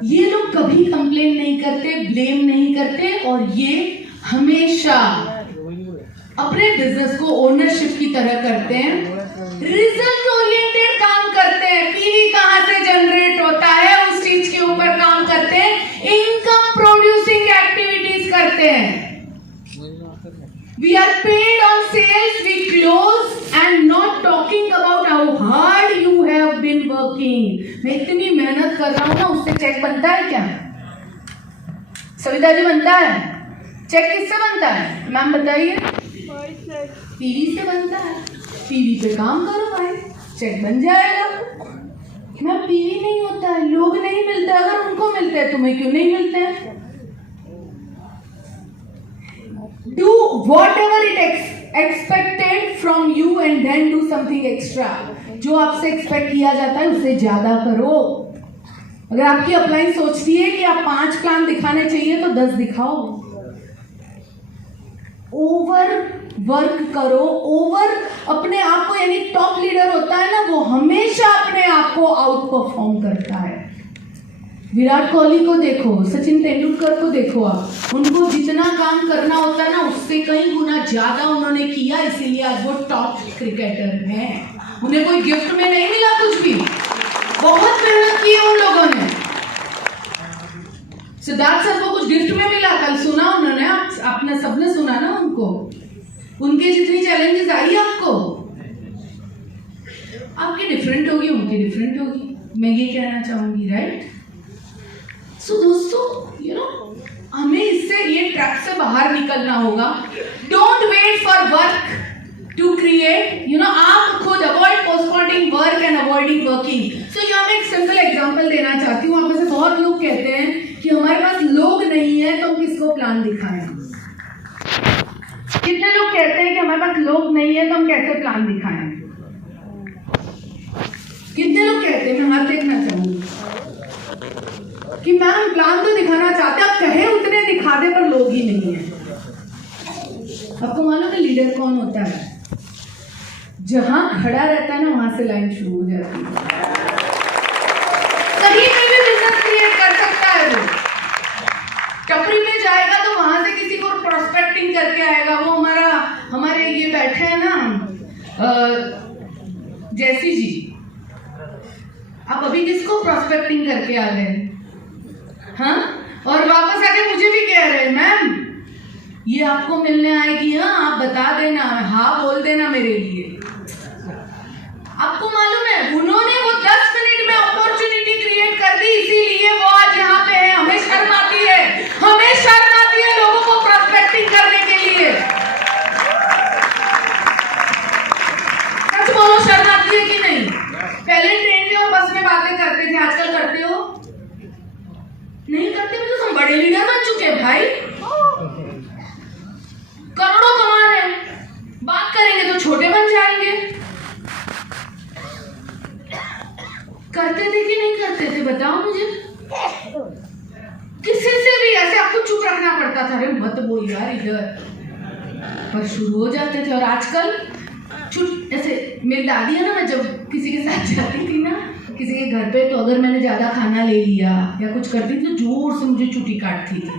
ये लोग कभी कंप्लेन नहीं करते, ब्लेम नहीं करते, और ये हमेशा अपने बिजनेस को ओनरशिप की तरह करते हैं। रिजल्ट ओरिएंटेड काम करते हैं। पीवी कहां से जनरेट होता है उस चीज के ऊपर काम करते हैं। इनकम प्रोड्यूसिंग एक्टिविटीज करते हैं। We are paid on sales we close and not talking about how hard you have been working. मैं इतनी मेहनत कर रहा हूँ ना, उससे चेक बनता है क्या? सविता जी बनता है? चेक किससे बनता है मैम बताइए? पीवी से बनता है। पीवी पे काम करो भाई, चेक बन जाएगा। मैम पीवी नहीं होता है, लोग नहीं मिलते। अगर उनको मिलते हैं तुम्हें क्यों नहीं मिलते हैं? Do whatever it expected from you and then do something extra. जो आपसे एक्सपेक्ट किया जाता है उससे ज्यादा करो। अगर आपकी अपलाइन सोचती है कि आप 5 प्लान दिखाने चाहिए तो 10 दिखाओ। ओवर वर्क करो। ओवर अपने आप को, यानी टॉप लीडर होता है ना, वो हमेशा अपने आप को आउट परफॉर्म करता है। विराट कोहली को देखो, सचिन तेंदुलकर को देखो, आप उनको जितना काम करना होता है ना उससे कई गुना ज्यादा उन्होंने किया, इसीलिए आज वो टॉप क्रिकेटर हैं। उन्हें कोई गिफ्ट में नहीं मिला कुछ भी, बहुत मेहनत की है उन लोगों ने। सिद्धार्थ सर को कुछ गिफ्ट में मिला, कल सुना उन्होंने, आपने सबने सुना ना उनको। उनके जितनी चैलेंजेस आई आपको, आपकी डिफरेंट होगी, उनकी डिफरेंट होगी, मैं ये कहना चाहूंगी, राइट? सो दोस्तों, हमें इससे, ये ट्रैप से बाहर निकलना होगा। Don't wait for work to create, आप खुद avoid postponing work and avoiding working. So यहाँ मैं एक सिंपल एग्जांपल देना चाहती हूँ। आप में से बहुत लोग कहते हैं कि हमारे पास लोग नहीं है तो हम किसको प्लान दिखाएं। कितने लोग कहते हैं कि हमारे पास लोग नहीं है तो हम कैसे प्लान दिखाएं? कितने लोग कहते हैं? मैं हाथ देखना चाहूंगी कि मैम प्लान तो दिखाना चाहते हैं, आप कहे उतने दिखा दे पर लोग ही नहीं है। आपको मालूम है लीडर कौन होता है? जहां खड़ा रहता है ना वहां से लाइन शुरू हो जाती है। कहीं पे भी बिजनेस क्रिएट कर सकता है वो। टपरी पे जाएगा तो वहां से किसी को प्रोस्पेक्टिंग करके आएगा। वो हमारे ये बैठे हैं ना जैसी जी, आप अभी किसको प्रोस्पेक्टिंग करके आ गए? हाँ, और वापस आके मुझे भी कह रहे हैं मैम ये आपको मिलने आएगी, हाँ आप बता देना, हाँ बोल देना मेरे लिए। आपको मालूम है उन्होंने वो 10 मिनट में अपॉर्चुनिटी क्रिएट कर दी, इसीलिए वो आज यहाँ पे है। हमें शर्म आती है यार इधर, पर शुरू हो जाते थे। और आजकल ऐसे मेरी दादी है ना, मैं जब किसी के साथ जाती थी ना किसी के घर पे, तो अगर मैंने ज़्यादा खाना ले लिया या कुछ करती थी तो जोर से मुझे चुटी काटती थी।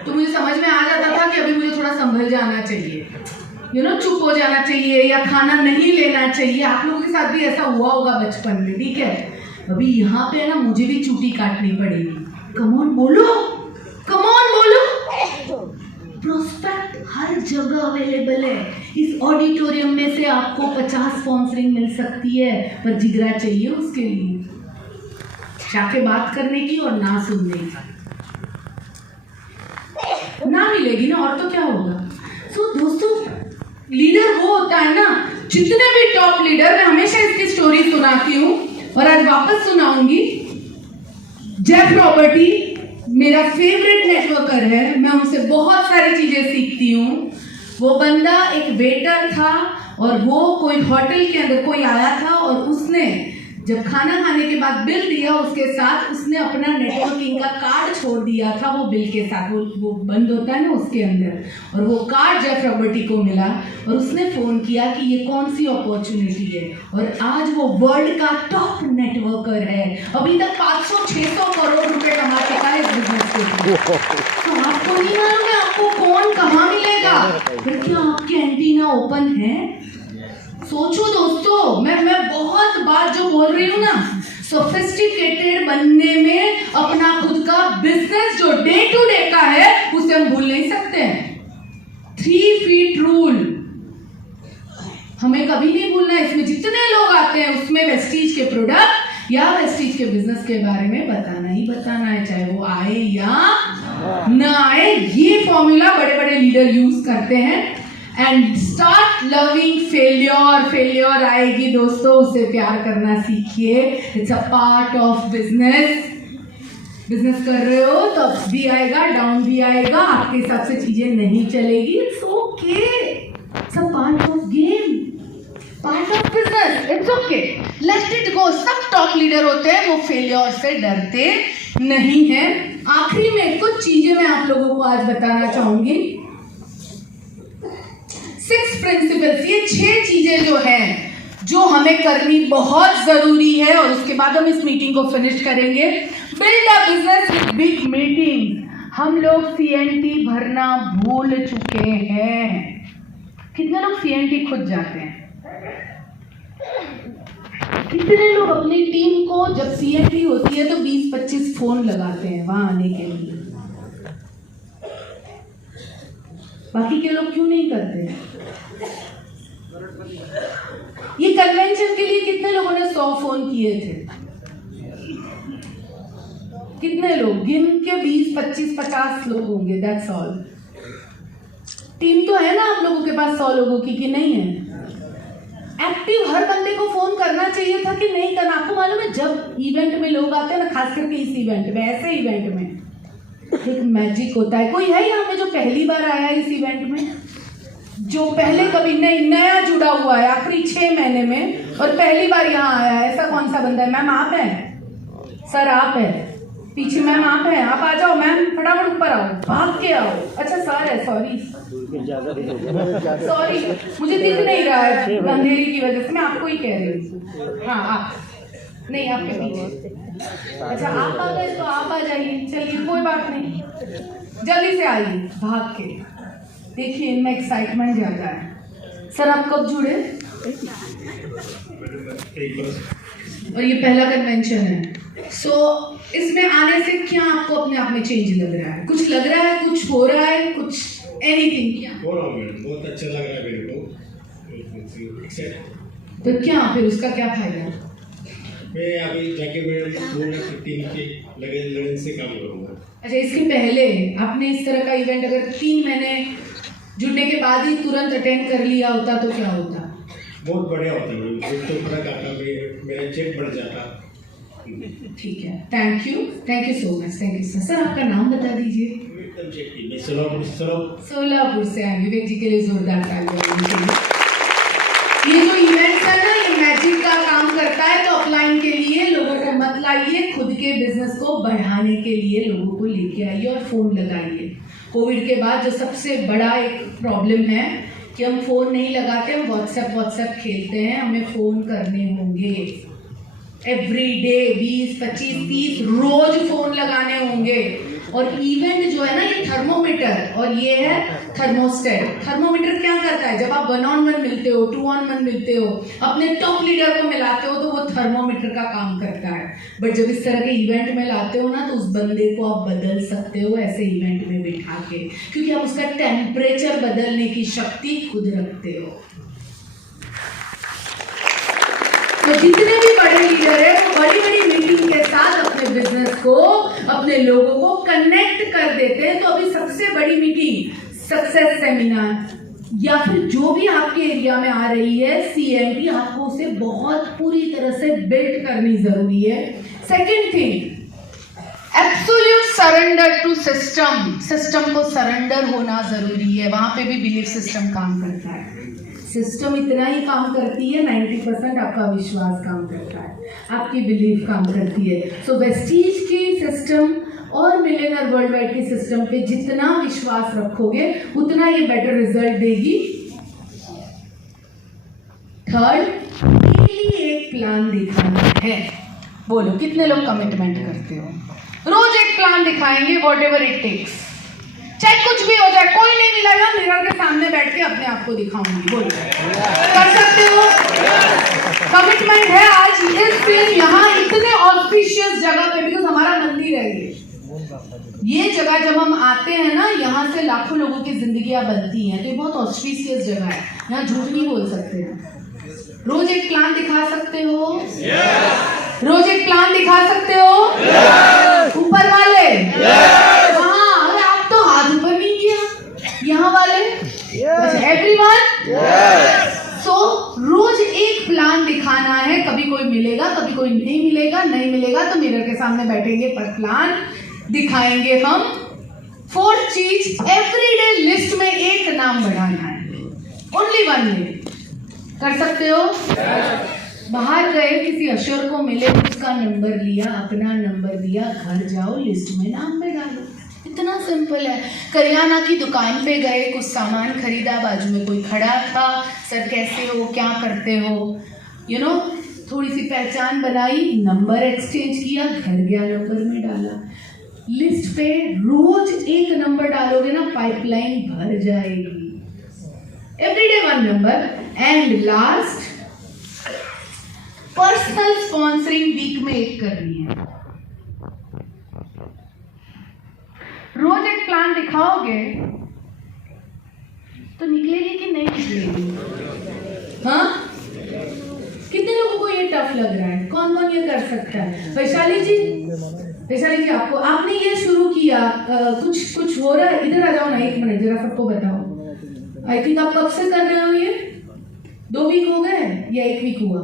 तो मुझे समझ में आ जाता था कि अभी मुझे थोड़ा संभल जाना चाहिए, चुप हो जाना चाहिए या खाना नहीं लेना चाहिए। आप लोगों के साथ भी ऐसा हुआ होगा बचपन में, ठीक है। अभी यहाँ पे है ना मुझे भी चुटी काटनी पड़ेगी। कमॉन बोलो, कमॉन बोलो। प्रोस्पेक्ट हर जगह अवेलेबल है। इस ऑडिटोरियम में से आपको 50 स्पॉन्सरिंग मिल सकती है, पर जिगरा चाहिए उसके लिए जाके बात करने की और ना सुनने की। ना मिलेगी ना, और तो क्या होगा। सो दोस्तों, लीडर वो होता है ना, जितने भी टॉप लीडर, मैं हमेशा इसकी स्टोरी सुनाती हूँ और आज वापस सुनाऊंगी। जेफ रॉबर्टी मेरा फेवरेट नेटवर्कर है, मैं उनसे बहुत सारी चीजें सीखती हूँ। वो बंदा एक वेटर था और वो कोई होटल के अंदर कोई आया था और उसने जब खाना खाने के बाद बिल दिया, उसके साथ उसने अपना नेटवर्किंग का कार्ड छोड़ दिया था वो बिल के साथ, वो बंद होता है ना उसके अंदर। और वो कार्ड जेफ रॉबर्टी को मिला और उसने फ़ोन किया कि ये कौन सी अपॉर्चुनिटी है, और आज वो वर्ल्ड का टॉप नेटवर्कर है। अभी तक 500-600 करोड़ रुपए कमा चुका है इस बिजनेस के। तो आपको नहीं मालूम है आपको कौन कहाँ मिलेगा, फिर क्या आपके एंटीना ओपन है? सोचो दोस्तों, मैं बहुत बात जो बोल रही हूँ ना, सोफिस्टिकेटेड बनने में अपना खुद का बिजनेस जो डे टू डे का है उसे हम भूल नहीं सकते हैं। 3 फीट रूल हमें कभी नहीं भूलना। इसमें जितने लोग आते हैं उसमें वेस्टीज के प्रोडक्ट या वेस्टीज के बिजनेस के बारे में बताना ही बताना है, चाहे वो आए या ना आए। ये फॉर्मूला बड़े बड़े लीडर यूज करते हैं। And start loving failure. Failure आएगी दोस्तों, उससे प्यार करना सीखिए। It's a part of business. Business कर रहे हो तो अप भी आएगा, डाउन भी आएगा, आपके हिसाब से चीजें नहीं चलेगी। It's okay, it's a part of game, part of business. It's okay, let it go. सब टॉप लीडर होते हैं, वो फेल्योर से डरते नहीं हैं। आखिरी में कुछ चीजें मैं आप लोगों को आज बताना चाहूंगी। 6 प्रिंसिपल्स, ये 6 चीजें जो हैं जो हमें करनी बहुत जरूरी है, और उसके बाद हम इस मीटिंग को फिनिश करेंगे। Build a business with big meeting. हम लोग CNT भरना भूल चुके हैं। कितने लोग CNT खुद जाते हैं? कितने लोग अपनी टीम को जब CNT होती है तो 20-25 फोन लगाते हैं वहां आने के लिए? बाकी के लोग क्यों नहीं करते? ये कन्वेंशन के लिए कितने लोगों ने 100 फोन किए थे? कितने लोग? गिन के 20, 25, 50 लोग होंगे, दैट्स ऑल। टीम तो है ना आप लोगों के पास 100 लोगों की, कि नहीं है? एक्टिव हर बंदे को फोन करना चाहिए था कि नहीं करना? आपको मालूम है जब इवेंट में लोग आते हैं ना, खास करके इस इवेंट में, ऐसे इवेंट में एक मैजिक होता है। कोई है यहाँ पे जो पहली बार आया है इस इवेंट में, जो पहले कभी नहीं, नया जुड़ा हुआ है आखिरी 6 महीने में और पहली बार यहाँ आया है? ऐसा कौन सा बंदा है? मैम आप हैं? सर आप हैं? पीछे मैम आप हैं? आप आ जाओ मैम, फटाफट ऊपर आओ, भाग के आओ। अच्छा सर है, सॉरी सॉरी, मुझे दिख नहीं रहा है अंधेरे की वजह से, मैं आपको ही कह रही हूँ। हाँ आप नहीं, आपके पीछे। अच्छा आप आ गए तो आप आ जाइए, चलिए कोई बात नहीं, जल्दी से आइए भाग के। देखिए इनमें एक्साइटमेंट ज़्यादा है। सर आप कब जुड़े? और ये पहला कन्वेंशन है। सो इसमें आने से क्या आपको अपने आप में चेंज लग रहा है? कुछ लग रहा है, कुछ हो रहा है, कुछ एनीथिंग? क्या हो रहा हूँ मैडम, बहुत अच्छा लग रहा है मेरे को। तो क्या फिर उसका क्या फायदा? मैं अभी जाके मैं टीम के लगन से काम करूँगा। अच्छा, इसके पहले आपने इस तरह का इवेंट अगर 3 महीने जुड़ने के बाद ही तुरंत अटेंड कर लिया होता तो क्या होता? बहुत बढ़िया होता है, तो फर्क आता, मेरा चेक बढ़ जाता। ठीक है, thank you so much, thank you sir. आपका नाम बता दीजिए। मैं सोलापुर से आए। विवेक जी के लिए जोरदार तालियां। ये जो इवेंट है ना, ये मैजिक का काम करता है। तो अपलाइन के लिए लोगों को मत लाइए, खुद के बिजनेस को बढ़ाने के लिए लोगों को लेके आइए और फोन लगाइए। कोविड के बाद जो सबसे बड़ा एक प्रॉब्लम है कि हम फ़ोन नहीं लगाते, हम व्हाट्सएप खेलते हैं, हमें फ़ोन करने होंगे एवरी डे 20, 25, 30 रोज फ़ोन लगाने होंगे। और इवेंट जो है ना, ये थर्मोमीटर और ये है थर्मोस्टेट। थर्मोमीटर क्या करता है, जब आप 1-on-1 मिलते हो, 2-on-1 मिलते हो, अपने टॉप लीडर को मिलाते हो तो वो थर्मोमीटर का काम करता है। बट जब इस तरह के इवेंट में लाते हो ना, तो उस बंदे को आप बदल सकते हो ऐसे इवेंट में बिठा के, क्योंकि आप उसका टेम्परेचर बदलने की शक्ति खुद रखते हो। तो जितने भी बड़े लीडर है वो बड़ी बड़ी मीटिंग के साथ अपने बिजनेस को, अपने लोगों को कनेक्ट कर देते हैं। तो अभी सबसे बड़ी मीटिंग, सक्सेस सेमिनार या फिर जो भी आपके एरिया में आ रही है, CMT, आपको उसे बहुत पूरी तरह से बिल्ड करनी जरूरी है। Second thing, absolute surrender to system. System को सरेंडर होना जरूरी है। वहां पे भी बिलीफ सिस्टम काम करता है। सिस्टम इतना ही काम करती है, 90% आपका विश्वास काम करता है, आपकी बिलीफ काम करती है। सो वेस्टीज की सिस्टम और मिलियनर वर्ल्ड वाइड की सिस्टम पे जितना विश्वास रखोगे उतना ये बेटर रिजल्ट देगी। थर्ड, डेली एक प्लान दिखाना है। बोलो कितने लोग कमिटमेंट करते हो? रोज एक प्लान दिखाएंगे, वॉट एवर इट टेक्स, चाहे कुछ भी हो जाए। कोई नहीं मिलेगा, मिरर के सामने बैठ के अपने आप को दिखाऊंगी। बोलो, कर सकते हो? कमिटमेंट है। आज इस दिन यहाँ इतने ऑस्पिशियस जगह पे, बिकॉज हमारा मंदिर है ये जगह, जब हम आते हैं ना, यहाँ से लाखों लोगों की जिंदगियां बनती हैं। तो ये बहुत ऑस्पिशियस जगह है, यहाँ झूठ नहीं बोल सकते हैं। रोज एक प्लान दिखा सकते हो? रोज एक प्लान दिखा सकते हो? ऊपर वाले ऊपर नहीं किया, यहाँ वाले, एवरीवन। सो रोज एक प्लान दिखाना है। कभी कोई मिलेगा, कभी कोई नहीं मिलेगा। नहीं मिलेगा तो मिरर के सामने बैठेंगे, पर प्लान दिखाएंगे हम। फोर्थ चीज, एवरीडे लिस्ट में एक नाम बढ़ाना है, ओनली 1 मिनट। कर सकते हो? बाहर गए, किसी अशर को मिले, उसका नंबर लिया, अपना नंबर दिया, घर जाओ, लिस्ट में नाम में डालो। इतना सिंपल है। करियाना की दुकान पे गए, कुछ सामान खरीदा, बाजू में कोई खड़ा था, सर कैसे हो, क्या करते हो, यू नो, थोड़ी सी पहचान बनाई, नंबर एक्सचेंज किया, घर गया, नंबर में डाला। लिस्ट पे रोज एक नंबर डालोगे ना, पाइपलाइन भर जाएगी। Everyday 1 number. And last, personal sponsoring week में एक करनी है। रोज एक प्लान दिखाओगे तो निकलेगी कि नहीं निकलेगी? हाँ, कितने लोगों को ये टफ लग रहा है? कौन कौन ये कर सकता है? वैशाली जी, वैशाली जी, आपको, आपने ये शुरू किया, कुछ हो रहा है? इधर आ जाओ ना, 1 मिनट जरा सबको बताओ। आई थिंक आप कब से कर रहे हो ये? 2 वीक हो गए या 1 वीक हुआ?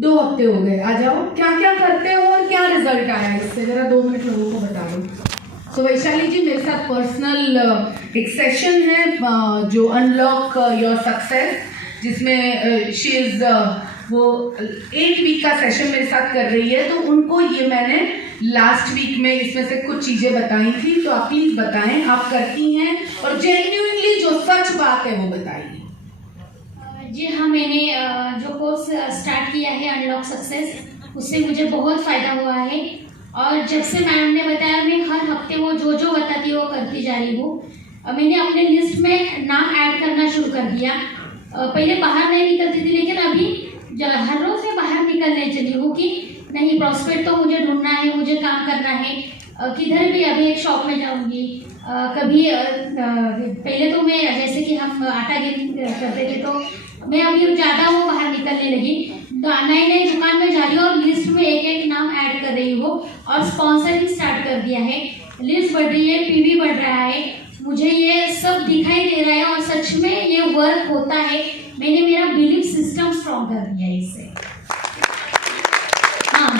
2 हफ्ते हो गए। आ जाओ, क्या क्या करते हो और क्या रिजल्ट आया इससे, जरा 2 मिनट लोगों को बता दो। सो वैशाली जी, मेरे साथ पर्सनल एक सेशन है जो अनलॉक योर सक्सेस, जिसमें शी इज वो 8 वीक का सेशन मेरे साथ कर रही है। तो उनको ये मैंने लास्ट वीक में इसमें से कुछ चीजें बताई थी, तो आप प्लीज बताएं, आप करती हैं और जेन्युइनली जो सच बात है वो बताइए। जी हाँ, मैंने जो कोर्स स्टार्ट किया है अनलॉक सक्सेस, उससे मुझे बहुत फ़ायदा हुआ है। और जब से मैम ने बताया, मैं हर हफ्ते वो जो बताती है वो करती जा रही हूँ। मैंने अपने लिस्ट में नाम ऐड करना शुरू कर दिया। पहले बाहर नहीं निकलती थी, लेकिन अभी हर रोज़ मैं बाहर निकलने चली हूँ कि नहीं, प्रॉस्पेक्ट तो मुझे ढूंढना है, मुझे काम करना है। किधर भी अभी एक शॉप में जाऊँगी, कभी पहले तो मैं, जैसे कि हम आटा गिन करते थे, तो मैं अभी ज़्यादा वो बाहर निकलने लगी, तो नई नई दुकान में जा रही हूँ और लिस्ट में एक एक नाम ऐड कर रही हूँ और स्पॉन्सरिंग स्टार्ट कर दिया है। लिस्ट बढ़ रही है, PV बढ़ रहा है, मुझे ये सब दिखाई दे रहा है और सच में ये वर्क होता है। मैंने मेरा बिलीफ सिस्टम स्ट्रॉन्ग कर दिया है इससे। हाँ,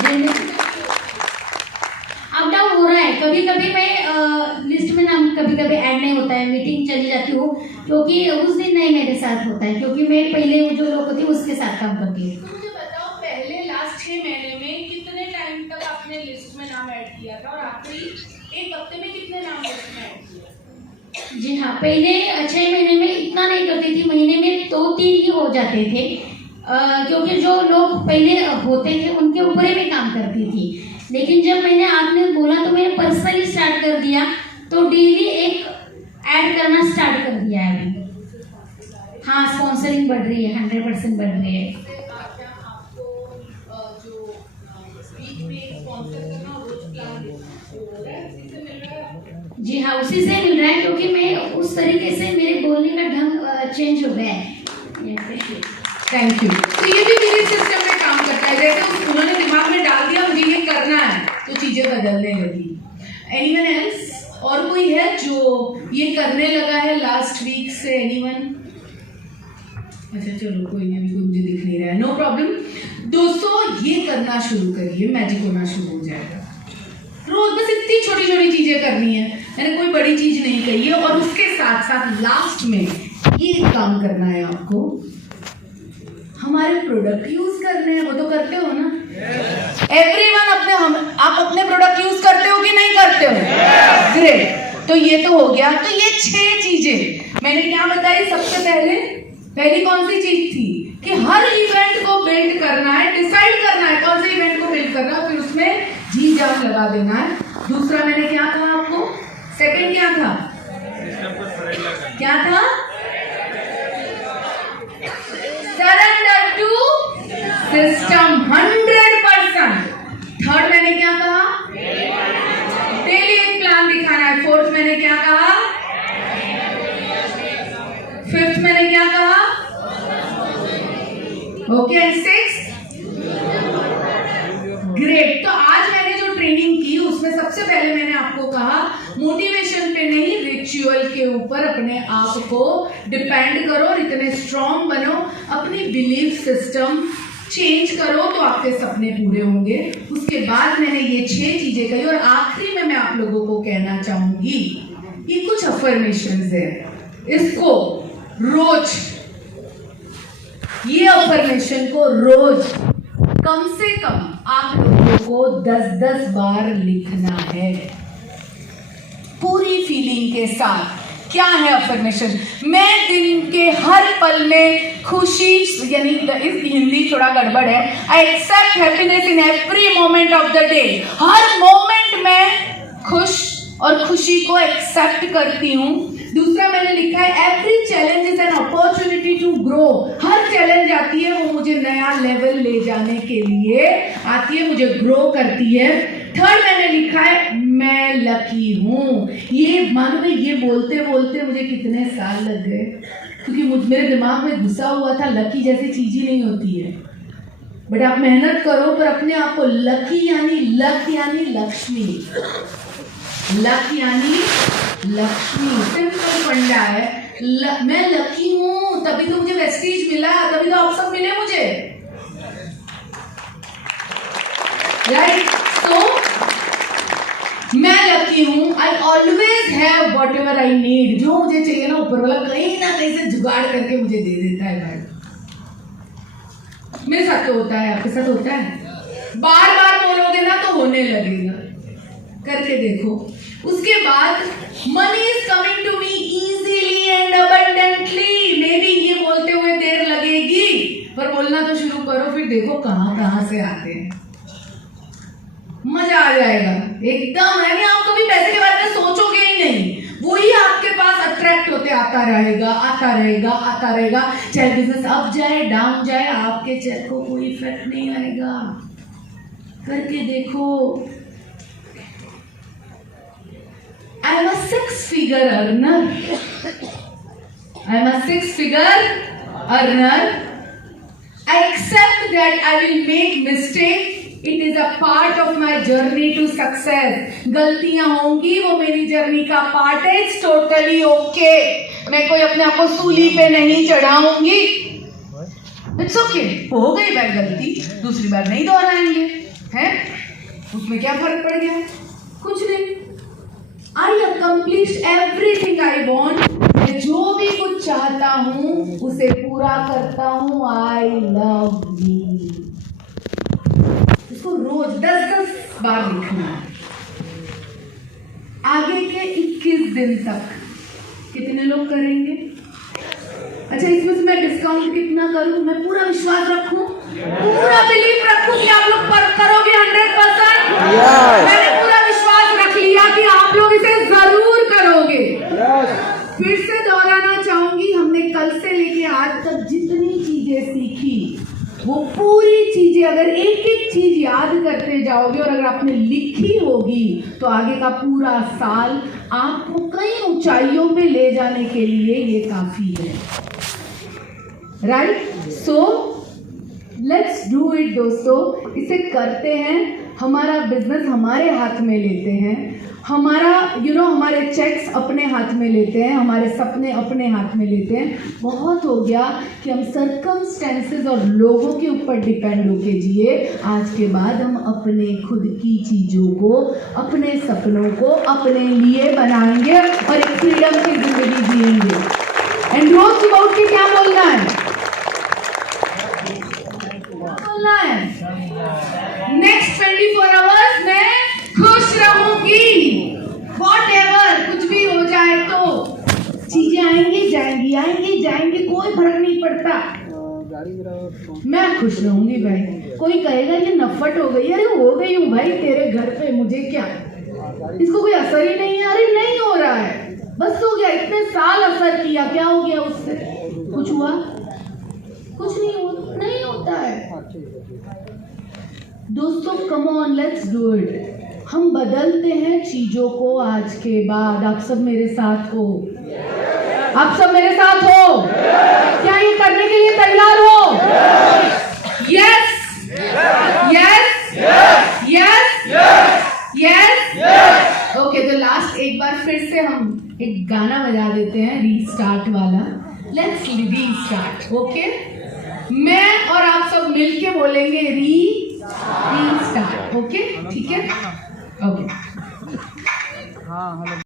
अप डाउन हो रहा है, कभी कभी मैं लिस्ट में नाम कभी कभी ऐड नहीं होता है, मीटिंग चली जाती हूँ, क्योंकि उस दिन नहीं मेरे साथ होता है, क्योंकि मैं पहले जो लोग होती है उसके साथ काम करती हूँ। मुझे बताओ, पहले लास्ट 6 महीने में कितने टाइम तक आपने लिस्ट में नाम ऐड किया था और आखिरी 1 हफ्ते में कितने नाम लिस्ट में ऐड किया? जी हाँ, पहले 6 महीने में इतना नहीं करती थी, महीने में 2-3 ही हो जाते थे, क्योंकि जो लोग पहले होते थे उनके ऊपर ही मैं काम करती थी। लेकिन जब मैंने आपने बोला तो मैंने पर्सनली स्टार्ट कर दिया, तो डेली एक ऐड करना स्टार्ट कर दिया है अभी। हाँ, स्पॉन्सरिंग बढ़ रही है, 100% बढ़ रही है। जी हाँ, उसी से मिल रहा है, क्योंकि मैं उस तरीके से मेरे बोलने का ढंग चेंज हो गया है। Thank you. तो ये भी बिलीफ सिस्टम में काम करता है, जैसे उन्होंने दिमाग में डाल दिया मुझे ये करना है तो चीजें बदलने लगी। Anyone else? और कोई है जो ये करने लगा है लास्ट वीक से? एनीवन? अच्छा चलो, कोई नहीं, अभी कोई मुझे दिख नहीं रहा है, नो प्रॉब्लम। दोस्तों ये करना शुरू करिए, मैजिक होना शुरू हो जाएगा। रोज बस इतनी छोटी छोटी चीजें करनी है, मैंने कोई बड़ी चीज नहीं कही है। और उसके साथ साथ लास्ट में ये काम करना है आपको, हमारे प्रोडक्ट यूज करने हैं। वो तो करते हो ना एवरीवन? आप अपने प्रोडक्ट यूज करते हो कि नहीं करते हो? ग्रेट। तो ये तो हो गया। तो ये 6 चीजें मैंने क्या बताई? सबसे पहली कौन सी चीज थी कि हर इवेंट को बिल्ड करना है, डिसाइड करना है कौन से इवेंट को बिल्ड करना है, फिर उसमें जी जान लगा देना है। दूसरा मैंने क्या कहा आपको? सेकंड क्या था? क्या था? Surrender to system 100%। थर्ड मैंने क्या कहा? डेली एक प्लान दिखाना है। फोर्थ मैंने क्या कहा? फिफ्थ मैंने क्या कहा? Okay, and 6 great. तो आज मैंने जो ट्रेनिंग की उसमें सबसे पहले मैंने आपको कहा मोटिवेशन पे नहीं, रिचुअल के ऊपर अपने आप को डिपेंड करो और इतने स्ट्रांग बनो, अपनी बिलीफ सिस्टम चेंज करो तो आपके सपने पूरे होंगे। उसके बाद मैंने ये 6 चीजें कही और आखिरी में मैं आप लोगों को कहना चाहूंगी, ये कुछ अफर्मेशंस है, इसको रोज, ये अफर्मेशन को रोज कम से कम आप लोगों को 10-10 बार लिखना है, पूरी फीलिंग के साथ। क्या है अफर्मेशन? मैं दिन के हर पल में खुशी, यानी इस हिंदी थोड़ा गड़बड़ है, I accept happiness in every moment of the day. हर मोमेंट में खुश और खुशी को एक्सेप्ट करती हूँ। दूसरा मैंने लिखा है every challenge is an opportunity to grow. हर चैलेंज आती है वो मुझे नया लेवल ले जाने के लिए आती है, मुझे ग्रो करती है। थर्ड मैंने लिखा है मैं लकी हूँ। ये मालूम है, ये बोलते बोलते मुझे कितने साल लग गए, क्योंकि मेरे दिमाग में घुसा हुआ था लकी जैसी चीज ही नहीं होती है। बट आप मेहनत करो पर अपने आप को लकी, यानी लक यानी लक्ष्मी, लक यानी लक्ष्मी, सिंपल फंडा है। मैं लकी हूं तभी तो मुझे वेस्टीज मिला, तभी तो आप सब मिले मुझे, राइट? तो मैं लकी हूं, I always have what ever I need. जो मुझे चाहिए ना ऊपर वाला कहीं ना कहीं से जुगाड़ करके मुझे दे देता है भाई। मेरे साथ तो होता है, आपके साथ होता है? बार बार बोलोगे ना तो होने लगेगा, करके देखो। उसके बाद money is coming to me easily and abundantly. Maybe ये बोलते हुए देर लगेगी, पर बोलना तो शुरू करो, फिर देखो कहां कहां से आते हैं, मजा आ जाएगा एकदम। यानी आप कभी पैसे के बारे में सोचोगे ही नहीं, वही आपके पास अट्रैक्ट होते आता रहेगा, आता रहेगा, आता रहेगा। चाहे बिजनेस अप जाए डाउन जाए, आपके चेक को कोई इफेक्ट नहीं आएगा, करके देखो। I am a 6-figure earner. I am a 6-figure earner. I accept that I will make mistakes. It is a part of my journey to success. गलतियां होंगी, वो मेरी जर्नी का पार्ट है। It's totally okay. मैं कोई अपने आप को सूली पे नहीं चढ़ाऊंगी। It's okay. हो गई बार गलती, दूसरी बार नहीं दोहराएंगे, हैं? उसमें क्या फर्क पड़ गया? कुछ नहीं। I accomplished everything I want. मैं जो भी कुछ चाहता हूँ उसे पूरा करता हूँ। I love me. इसको रोज 10-10 बार लिखना है, आगे के 21 दिन तक। कितने लोग करेंगे? अच्छा, इसमें से मैं डिस्काउंट कितना करूं? मैं पूरा विश्वास रखूं, पूरा बिलीव रखूं कि आप लोग करोगे 100%। मैंने पूरा विश्वास रख लिया कि आप लोग इसे जरूर करोगे। फिर से दोहराना चाहूंगी, हमने कल से लेके आज तक जितनी चीजें सीखी वो पूरी चीजें अगर एक एक चीज याद करते जाओगे और अगर आपने लिखी होगी तो आगे का पूरा साल आपको कई ऊंचाइयों पे ले जाने के लिए ये काफी है। Right? So let's do it दोस्तों, इसे करते हैं, हमारा बिजनेस हमारे हाथ में लेते हैं, हमारा हमारे चेक्स अपने हाथ में लेते हैं, हमारे सपने अपने हाथ में लेते हैं। बहुत हो गया कि हम सर्कमस्टेंसेस और लोगों के ऊपर डिपेंड होके जिए। आज के बाद हम अपने खुद की चीज़ों को, अपने सपनों को अपने लिए बनाएंगे और एक फ्रीडम की जिंदगी जिएंगे। एंड रोज सुबह उठ के क्या बोलना है? बोलना है नेक्स्ट 24 आवर्स में खुश रहूंगी, व्हाटएवर कुछ भी हो जाए तो चीजें आएंगी जाएंगी, कोई फर्क नहीं पड़ता, मैं खुश रहूंगी भाई। कोई कहेगा ये नफट हो गई, अरे हो गई हूँ भाई तेरे घर पे, मुझे क्या, इसको कोई असर ही नहीं है। अरे नहीं हो रहा है, बस हो गया, इतने साल असर किया, क्या हो गया उससे? कुछ हुआ? कुछ नहीं होता है दोस्तों। Come on, let's do it. हम बदलते हैं चीजों को आज के बाद। आप सब मेरे साथ हो? आप सब मेरे साथ हो? क्या ये करने के लिए तैयार हो? Yes yes yes yes. Okay, तो लास्ट एक बार फिर से हम एक गाना बजा देते हैं, रीस्टार्ट वाला। Let's restart. ओके, मैं और आप सब मिलके बोलेंगे रीस्टार्ट। ओके, ठीक है? ओके। हाँ, हेलो।